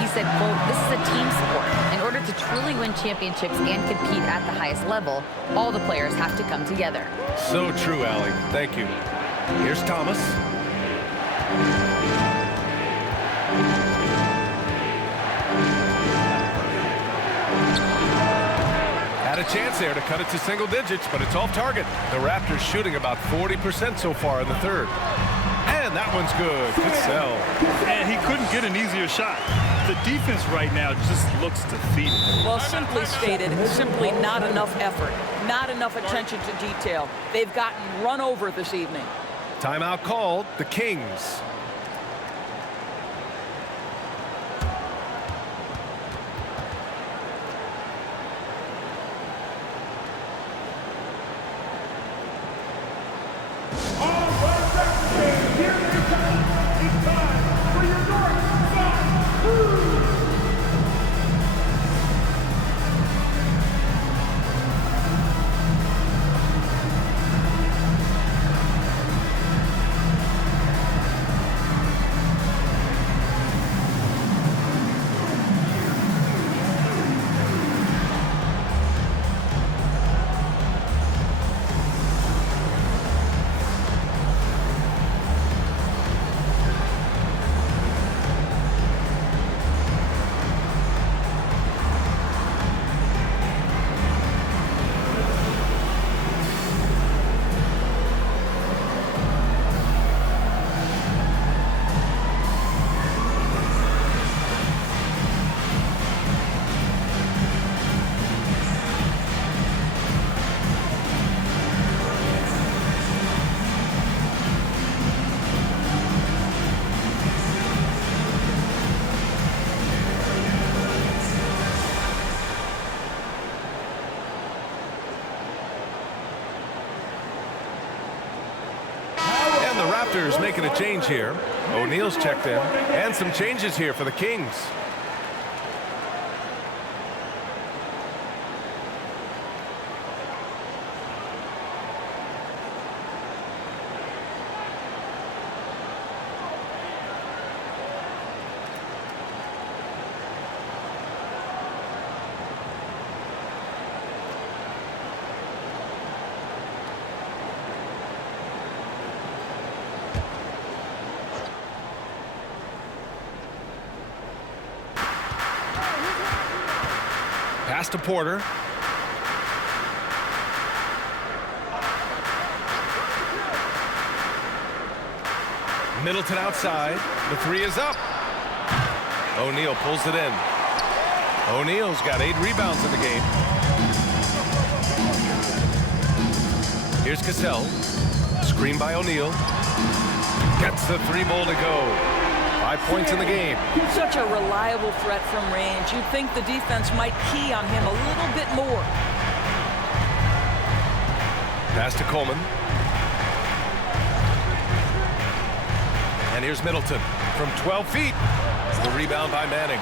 He said, quote, "This is a team sport. In order to truly win championships and compete at the highest level, all the players have to come together." So true, Allie. Thank you. Here's Thomas. Had a chance there to cut it to single digits, but it's off target. The Raptors shooting about 40% so far in the third. And that one's good. Cassell. And he couldn't get an easier shot. The defense right now just looks defeated. Well, simply stated, simply not enough effort, not enough attention to detail. They've gotten run over this evening. Timeout called. The Kings. Raptors making a change here. O'Neal's checked in. And some changes here for the Kings. Pass to Porter. Middleton outside. The three is up. O'Neal pulls it in. O'Neal's got 8 rebounds in the game. Here's Cassell. Screen by O'Neal. Gets the 3-ball to go. 5 points in the game. Such a reliable threat from range. You'd think the defense might key on him a little bit more. Pass to Coleman. And here's Middleton from 12 feet. The rebound by Manning.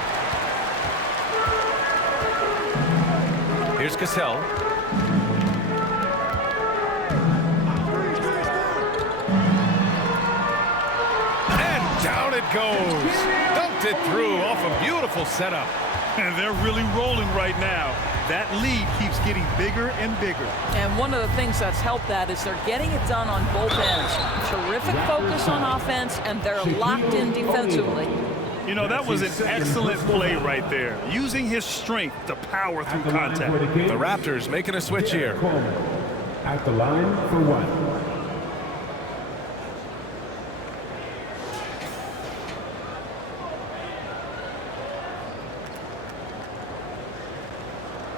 Here's Cassell. Down it goes. Dumped it through off a beautiful setup. And they're really rolling right now. That lead keeps getting bigger and bigger. And one of the things that's helped that is they're getting it done on both ends. Terrific focus on offense, and they're locked in defensively. You know, that was an excellent play right there. Using his strength to power through contact. The Raptors making a switch here. At the line for 1.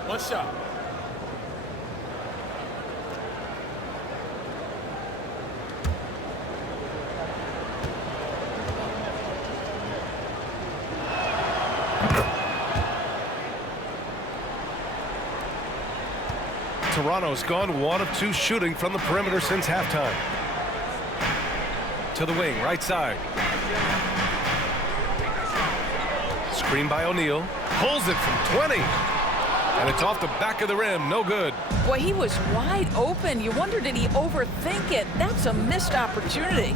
One shot. Toronto's gone 1 of 2 shooting from the perimeter since halftime. To the wing, right side. Screen by O'Neal. Pulls it from 20. And it's off the back of the rim. No good. Boy, he was wide open. You wonder, did he overthink it? That's a missed opportunity.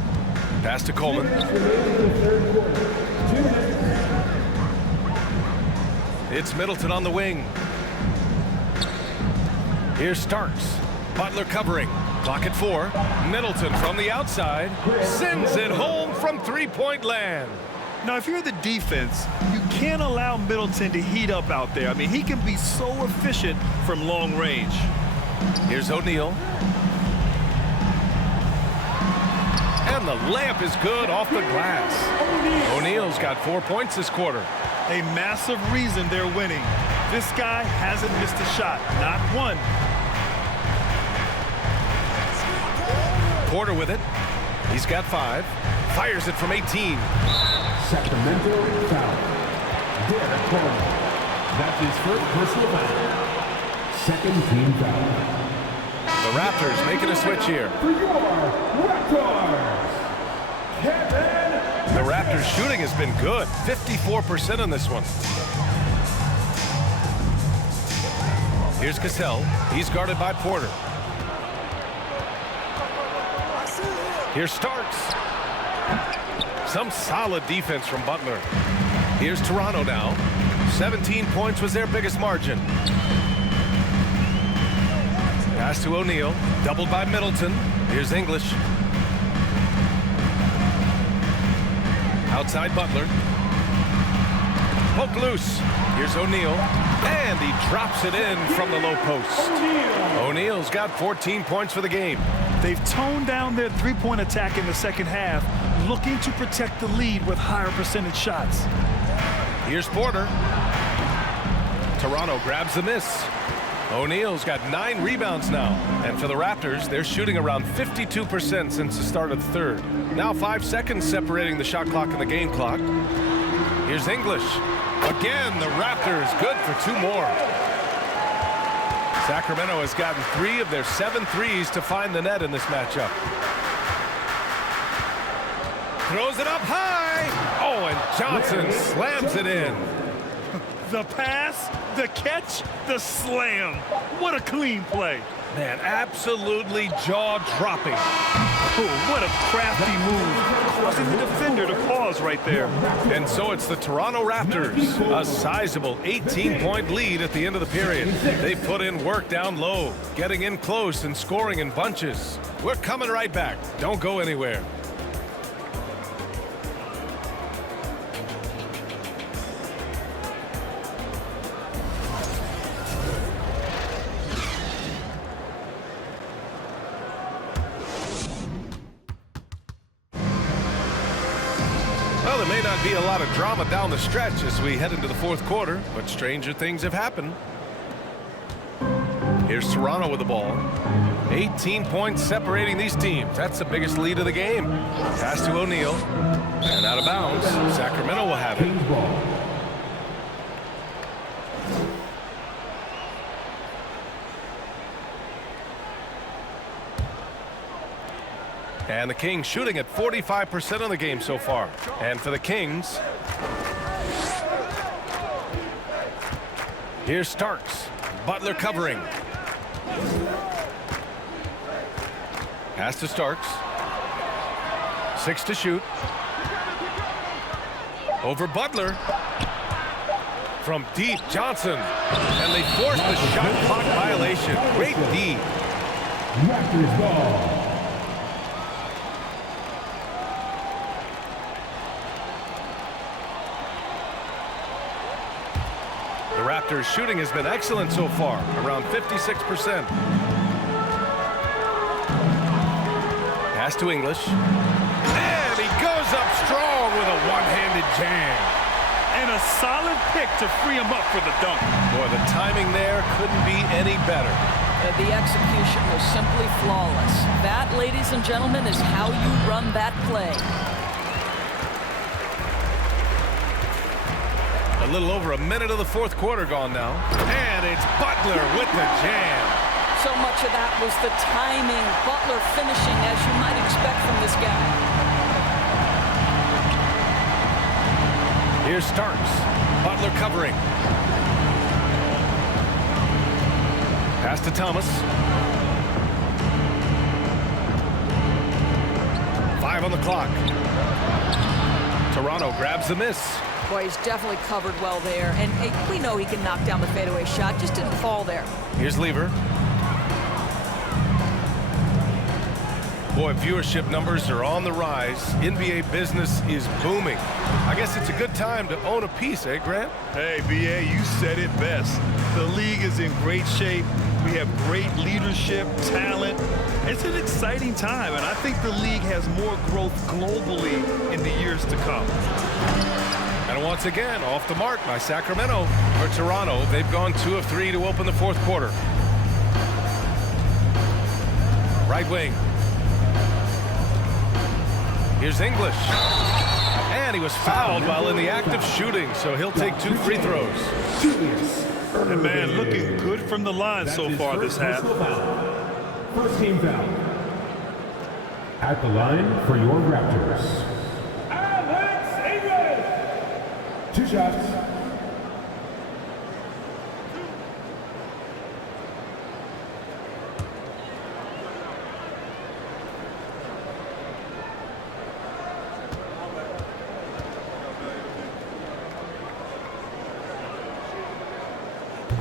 Pass to Coleman. It's Middleton on the wing. Here's Starks. Butler covering. Clock at 4. Middleton from the outside. Sends it home from three-point land. Now, if you're the defense, you can't allow Middleton to heat up out there. I mean, he can be so efficient from long range. Here's O'Neal. And the layup is good off the glass. O'Neal's got 4 points this quarter. A massive reason they're winning. This guy hasn't missed a shot, not one. Porter with it. He's got 5. Fires it from 18. Sacramento foul. Derek Porter. That's his first personal foul. Second team foul. The Raptors making a switch here. For your Raptors, Kevin. The Raptors shooting has been good. 54% on this one. Here's Cassell. He's guarded by Porter. Here's Starks. Some solid defense from Butler. Here's Toronto now. 17 points was their biggest margin. Pass to O'Neal. Doubled by Middleton. Here's English. Outside Butler. Poke loose. Here's O'Neal. And he drops it in from the low post. O'Neal's got 14 points for the game. They've toned down their three-point attack in the second half, looking to protect the lead with higher percentage shots. Here's Porter. Toronto grabs the miss. O'Neal's got 9 rebounds now. And for the Raptors, they're shooting around 52% since the start of the third. Now 5 seconds separating the shot clock and the game clock. Here's English. Again, the Raptors good for 2 more. Sacramento has gotten 3 of their 7 threes to find the net in this matchup. Throws it up high. Oh, and Johnson slams it in. The pass, the catch, the slam. What a clean play. Man, absolutely jaw-dropping. Oh, what a crafty move, causing the defender to pause right there. And so it's the Toronto Raptors, a sizable 18-point lead at the end of the period. They put in work down low, getting in close and scoring in bunches. We're coming right back. Don't go anywhere. Well, there may not be a lot of drama down the stretch as we head into the fourth quarter, but stranger things have happened. Here's Toronto with the ball. 18 points separating these teams. That's the biggest lead of the game. Pass to O'Neal. And out of bounds. Sacramento will have it. And the Kings shooting at 45% of the game so far. And for the Kings, here's Starks. Butler covering. Pass to Starks. 6 to shoot. Over Butler. From deep, Johnson. And they force the shot clock violation. Great D. Raptors ball. The Raptors shooting has been excellent so far, around 56%. Pass to English. And he goes up strong with a one-handed jam. And a solid pick to free him up for the dunk. Boy, the timing there couldn't be any better. The execution was simply flawless. That, ladies and gentlemen, is how you run that play. A little over a minute of the fourth quarter gone now. And it's Butler with the jam. So much of that was the timing. Butler finishing as you might expect from this guy. Here's Starks. Butler covering. Pass to Thomas. 5 on the clock. Toronto grabs the miss. Boy, he's definitely covered well there. And hey, we know he can knock down the fadeaway shot. Just didn't fall there. Here's Lever. Boy, viewership numbers are on the rise. NBA business is booming. I guess it's a good time to own a piece, eh, Grant? Hey, B.A., you said it best. The league is in great shape. We have great leadership, talent. It's an exciting time, and I think the league has more growth globally in the years to come. And once again, off the mark by Sacramento or Toronto. They've gone 2 of 3 to open the fourth quarter. Right wing. Here's English. And he was fouled while in the act of shooting, so he'll take 2 free throws. And man, looking good from the line so far this half. First team foul. At the line for your Raptors, Alex English. 2 shots.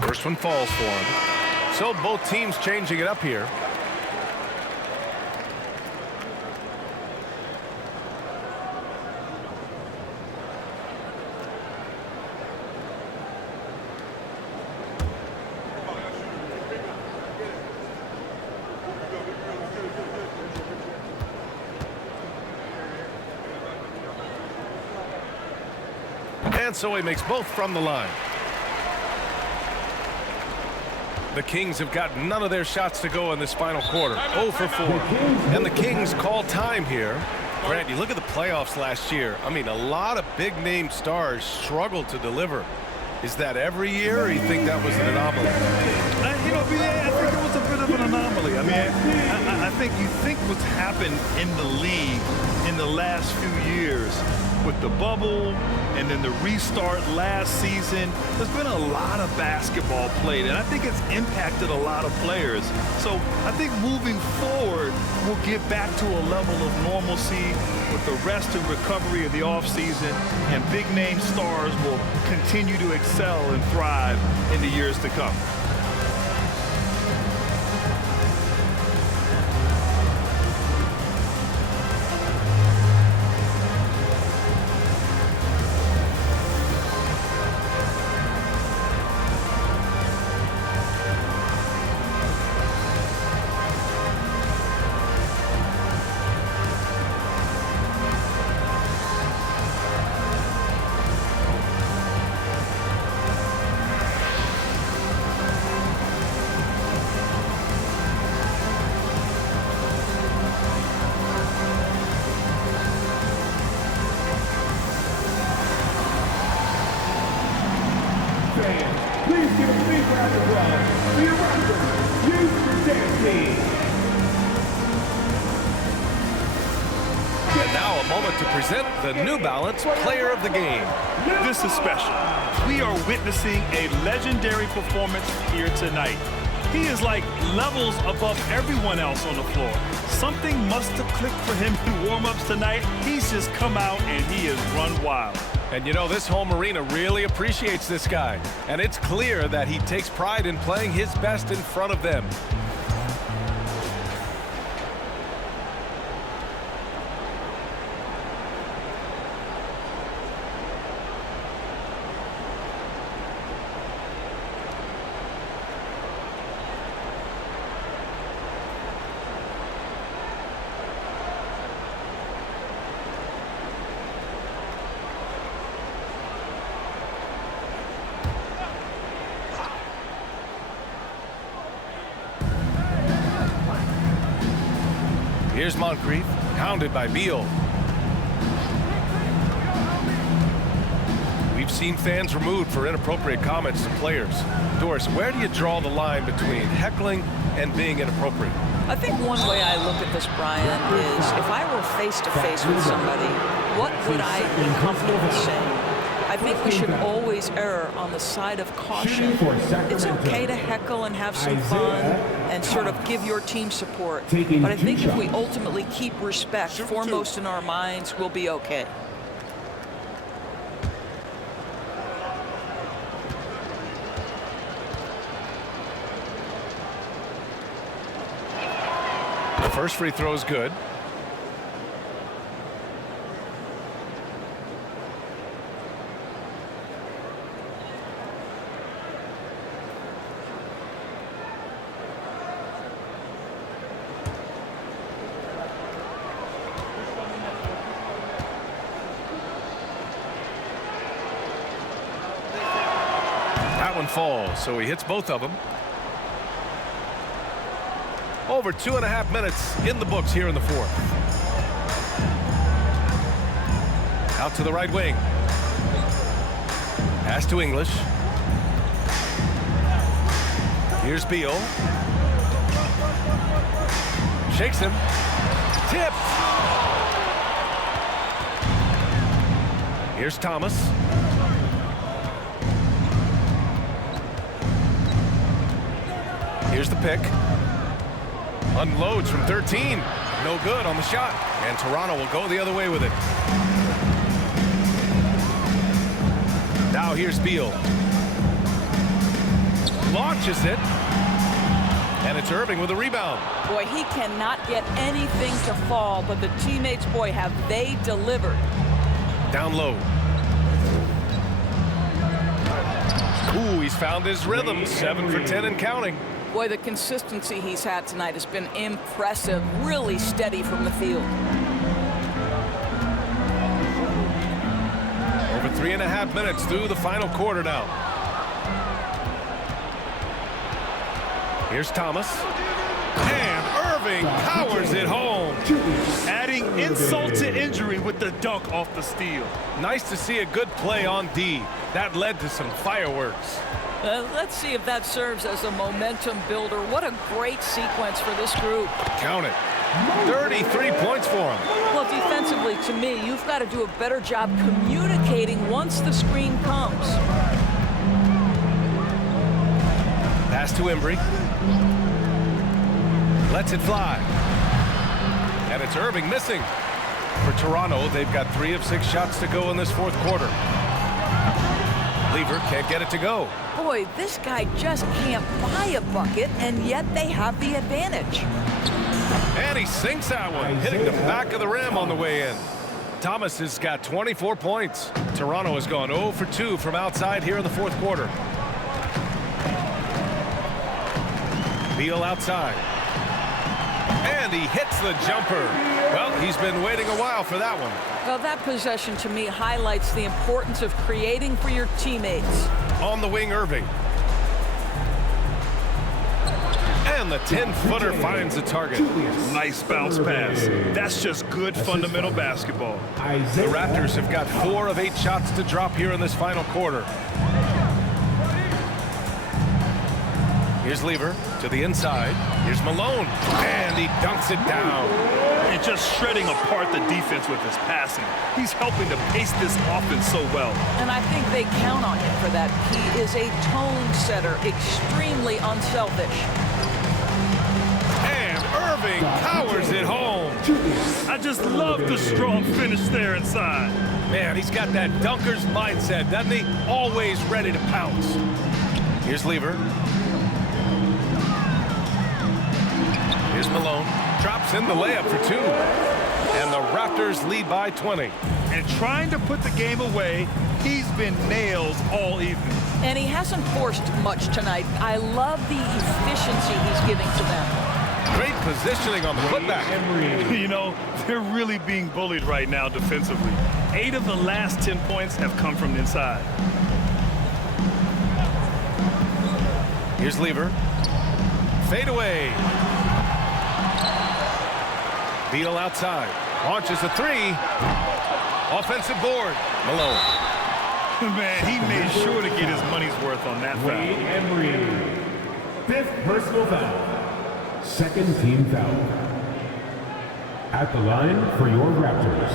First one falls for him. So both teams changing it up here. And so he makes both from the line. The Kings have got none of their shots to go in this final quarter. 0 for 4. And the Kings call time here. Grant, you look at the playoffs last year. I mean, a lot of big-name stars struggled to deliver. Is that every year, or you think that was an anomaly? You know, I think it was a bit of an anomaly. I mean, I think you think what's happened in the league in the last few years with the bubble and then the restart last season, there's been a lot of basketball played, and I think it's impacted a lot of players. So I think moving forward, we'll get back to a level of normalcy with the rest and recovery of the offseason, and big-name stars will continue to excel and thrive in the years to come. Please give a big round of applause for your Raptors Youth Protect Team. And now a moment to present the New Balance Player of the Game. This is special. We are witnessing a legendary performance here tonight. He is like levels above everyone else on the floor. Something must have clicked for him in warm-ups tonight. He's just come out and he has run wild. And you know, this home arena really appreciates this guy. And it's clear that he takes pride in playing his best in front of them. Here's Moncrief, hounded by Beal. Weaves I've seen fans removed for inappropriate comments to players. Doris, where do you draw the line between heckling and being inappropriate? I think one way I look at this, Brian, is if I were face-to-face with somebody, what would I be comfortable saying? I think we should always err on the side of caution. It's okay to heckle and have some fun and sort of give your team support. But I think if we ultimately keep respect foremost in our minds, we'll be okay. The first free throw is good. That one falls, so he hits both of them. Over 2.5 minutes in the books here in the fourth. Out to the right wing. Pass to English. Here's Beal. Shakes him. Tipped. Here's Thomas. Here's the pick. Unloads from 13. No good on the shot. And Toronto will go the other way with it. Now here's Beal. Launches it. And it's Irving with a rebound. Boy, he cannot get anything to fall, but the teammates, boy, have they delivered. Down low. Ooh, he's found his rhythm. 7 for 10 and counting. Boy, the consistency he's had tonight has been impressive, really steady from the field. Over 3.5 minutes through the final quarter now. Here's Thomas. And Irving powers it home. Adding insult to injury with the dunk off the steal. Nice to see a good play on D. That led to some fireworks. Let's see if that serves as a momentum builder. What a great sequence for this group. Count it. 33 points for him. Well, defensively, to me, you've got to do a better job communicating once the screen comes. Pass to Embry. Lets it fly. And it's Irving missing. For Toronto, they've got 3 of 6 shots to go in this fourth quarter. Lever can't get it to go. Boy, this guy just can't buy a bucket, and yet they have the advantage. And he sinks that one, hitting the back of the rim on the way in. Thomas has got 24 points. Toronto has gone 0 for 2 from outside here in the fourth quarter. Beal outside. And he hits the jumper. Well, he's been waiting a while for that one. Well, that possession to me highlights the importance of creating for your teammates. On the wing, Irving. And the 10-footer finds the target. Nice bounce pass. That's just good fundamental basketball. The Raptors have got 4 of 8 shots to drop here in this final quarter. Here's Lever to the inside. Here's Malone. And he dunks it down. And just shredding apart the defense with his passing. He's helping to pace this offense so well. And I think they count on him for that. He is a tone setter, extremely unselfish. And Irving powers it home. I just love the strong finish there inside. Man, he's got that dunker's mindset, doesn't he? Always ready to pounce. Here's Lever. Here's Malone. Drops in the layup for 2. And the Raptors lead by 20. And trying to put the game away, he's been nails all evening. And he hasn't forced much tonight. I love the efficiency he's giving to them. Great positioning on the putback. You know, they're really being bullied right now defensively. 8 of the last 10 points have come from inside. Here's Lever. Fade away. Beal outside. Launches a 3. Offensive board. Malone. Man, he made sure to get his money's worth on that Wade foul. Emery. Fifth personal foul. Second team foul. At the line for your Raptors,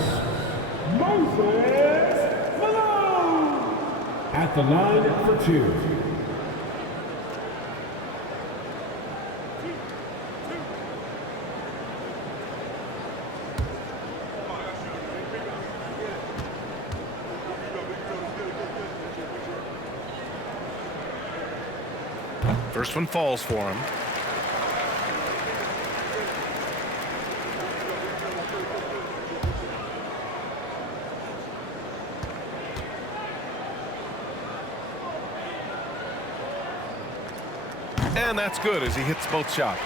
Moses Malone. At the line for two. First one falls for him. And that's good as he hits both shots.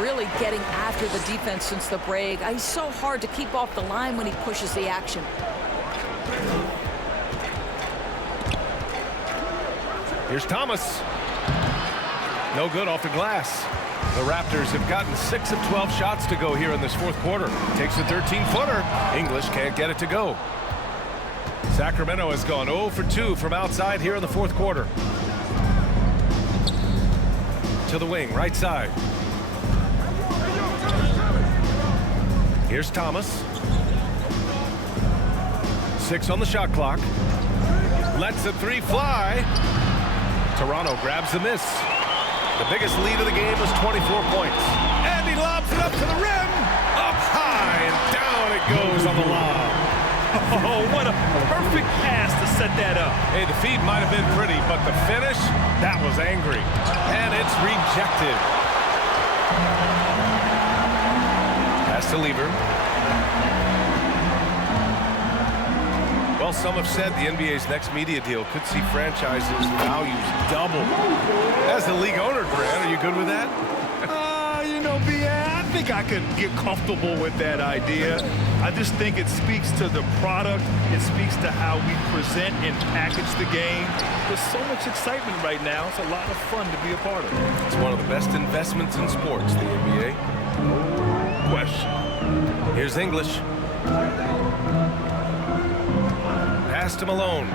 Really getting after the defense since the break. He's so hard to keep off the line when he pushes the action. Here's Thomas. No good off the glass. The Raptors have gotten 6 of 12 shots to go here in this fourth quarter. Takes a 13-footer. English can't get it to go. Sacramento has gone 0 for 2 from outside here in the fourth quarter. To the wing, right side. Here's Thomas. 6 on the shot clock. Lets the three fly. Toronto grabs the miss. The biggest lead of the game was 24 points. And he lobs it up to the rim. Up high and down it goes on the lob. Oh, what a perfect pass to set that up. Hey, the feed might have been pretty, but the finish, that was angry. And it's rejected. Pass to Lever. Well, some have said the NBA's next media deal could see franchises' values double. As the league owner, Grant, are you good with that? You know, I think I could get comfortable with that idea. I just think it speaks to the product. It speaks to how we present and package the game. There's so much excitement right now. It's a lot of fun to be a part of. It's one of the best investments in sports, the NBA. No question. Here's English. Pass to Malone.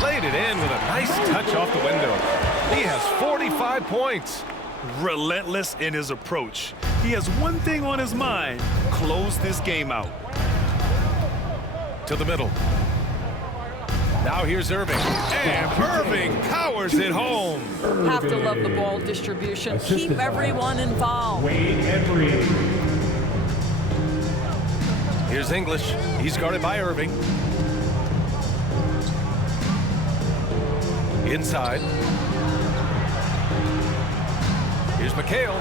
Played it in with a nice touch off the window. He has 45 points. Relentless in his approach. He has one thing on his mind: close this game out. To the middle. Now here's Irving. And Irving powers it home. Have to love the ball distribution. Keep everyone involved. Wade Emery. Here's English. He's guarded by Irving. Inside. Here's McHale.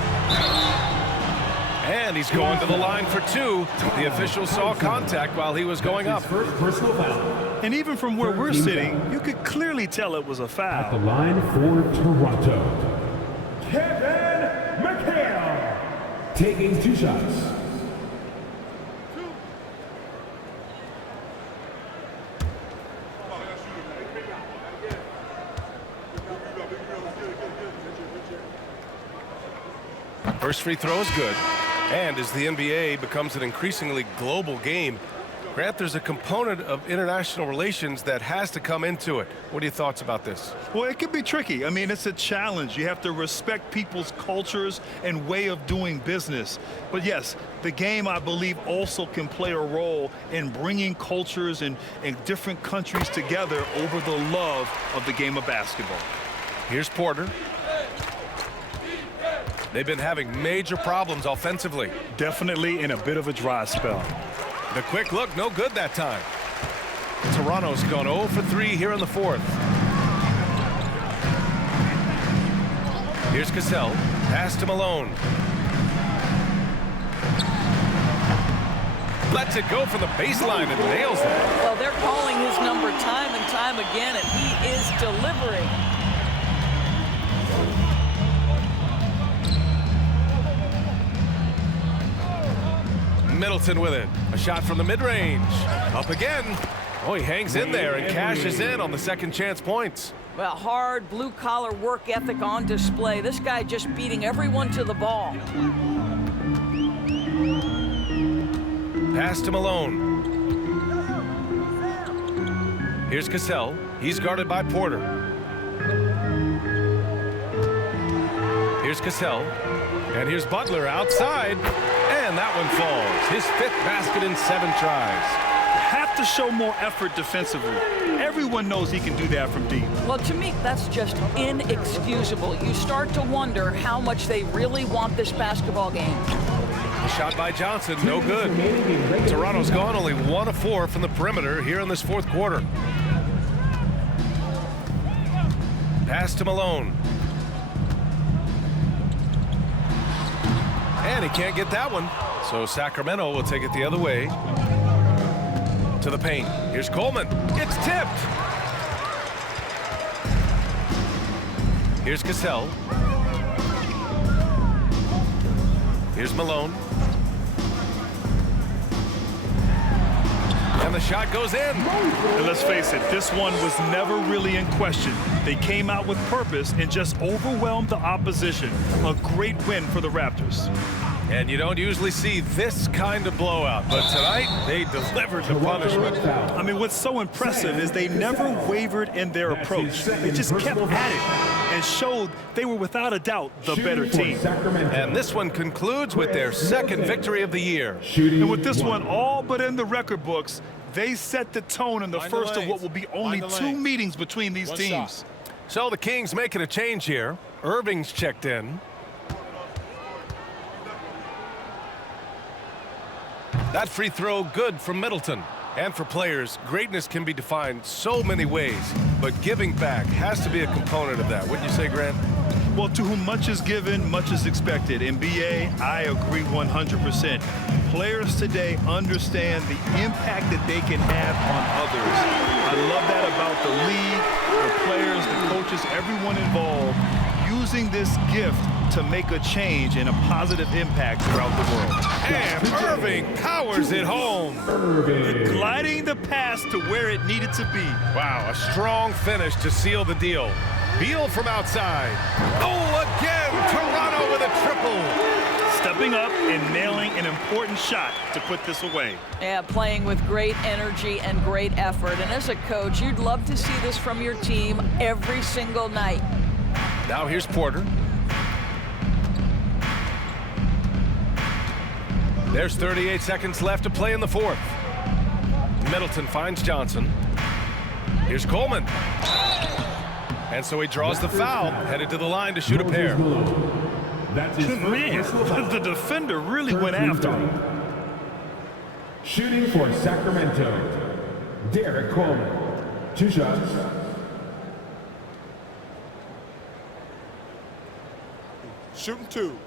And he's going to the line for two. The official saw contact while he was going up. First personal foul. And even from where we're sitting, you could clearly tell it was a At the foul. line for Toronto, Kevin McHale. Taking 2 shots. First free throw is good. And as the NBA becomes an increasingly global game, Grant, there's a component of international relations that has to come into it. What are your thoughts about this? Well, it can be tricky. I mean, it's a challenge. You have to respect people's cultures and way of doing business. But yes, the game, I believe, also can play a role in bringing cultures and different countries together over the love of the game of basketball. Here's Porter. They've been having major problems offensively. Definitely in a bit of a dry spell. The quick look, no good that time. Toronto's gone 0 for 3 here in the fourth. Here's Cassell. Pass to Malone. Lets it go from the baseline and nails it. Well, they're calling his number time and time again, and he is delivering. Middleton with it. A shot from the mid-range. Up again. Oh, he hangs in there and cashes in on the second chance points. Well, hard blue-collar work ethic on display. This guy just beating everyone to the ball. Pass to Malone. Here's Cassell. He's guarded by Porter. Here's Cassell. And here's Butler outside. And that one falls. His 5th basket in 7 tries. Have to show more effort defensively. Everyone knows he can do that from deep. Well, to me, that's just inexcusable. You start to wonder how much they really want this basketball game. A shot by Johnson, no good. Toronto's gone only 1 of 4 from the perimeter here in this 4th quarter. Pass to Malone. And he can't get that one. So Sacramento will take it the other way. To the paint. Here's Coleman. It's tipped. Here's Cassell. Here's Malone. And the shot goes in. And let's face it, this one was never really in question. They came out with purpose and just overwhelmed the opposition. A great win for the Raptors. And you don't usually see this kind of blowout, but tonight they delivered the punishment. I mean, what's so impressive is they never wavered in their approach. They just kept at it and showed they were without a doubt the better team. And this one concludes with their 2nd victory of the year. And with this one all but in the record books, they set the tone in the first of what will be only 2 meetings between these teams. So the Kings making a change here. Irving's checked in. That free throw good from Middleton. And for players, greatness can be defined so many ways, but giving back has to be a component of that. Wouldn't you say, Grant? Well, to whom much is given, much is expected. In BA, I agree 100%. Players today understand the impact that they can have on others. I love that about the league, the players, the coaches, everyone involved, using this gift to make a change and a positive impact throughout the world. And Irving powers it home. Gliding the pass to where it needed to be. Wow, a strong finish to seal the deal. Beal from outside. Oh, again, Toronto with a triple. Stepping up and nailing an important shot to put this away. Yeah, playing with great energy and great effort. And as a coach, you'd love to see this from your team every single night. Now here's Porter. There's 38 seconds left to play in the 4th. Middleton finds Johnson. Here's Coleman. And so he draws the foul, headed to the line to shoot a pair. That's his Man, the defender really went after him. Shooting for Sacramento, Derek Coleman. 2 shots. Shooting 2.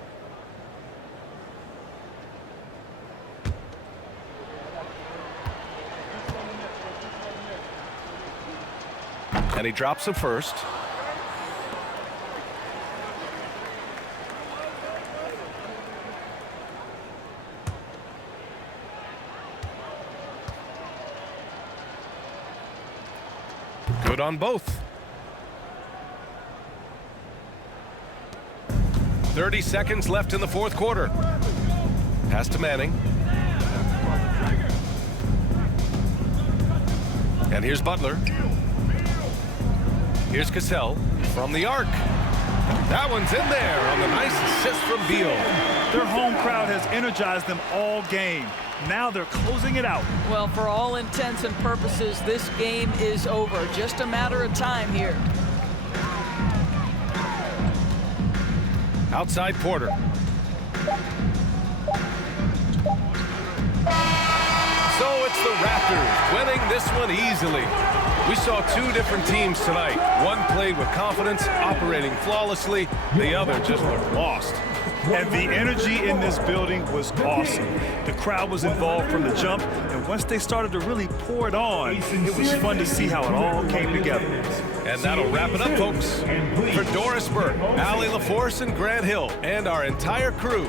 And he drops the first. Good on both. 30 seconds left in the 4th quarter. Pass to Manning. And here's Butler. Here's Cassell from the arc. That one's in there on the nice assist from Beal. Their home crowd has energized them all game. Now they're closing it out. Well, for all intents and purposes, this game is over. Just a matter of time here. Outside Porter. So it's the Raptors winning this one easily. We saw 2 different teams tonight. One played with confidence, operating flawlessly. The other just looked lost. And the energy in this building was awesome. The crowd was involved from the jump, and once they started to really pour it on, it was fun to see how it all came together. And that'll wrap it up, folks. For Doris Burke, Allie LaForce, and Grant Hill, and our entire crew,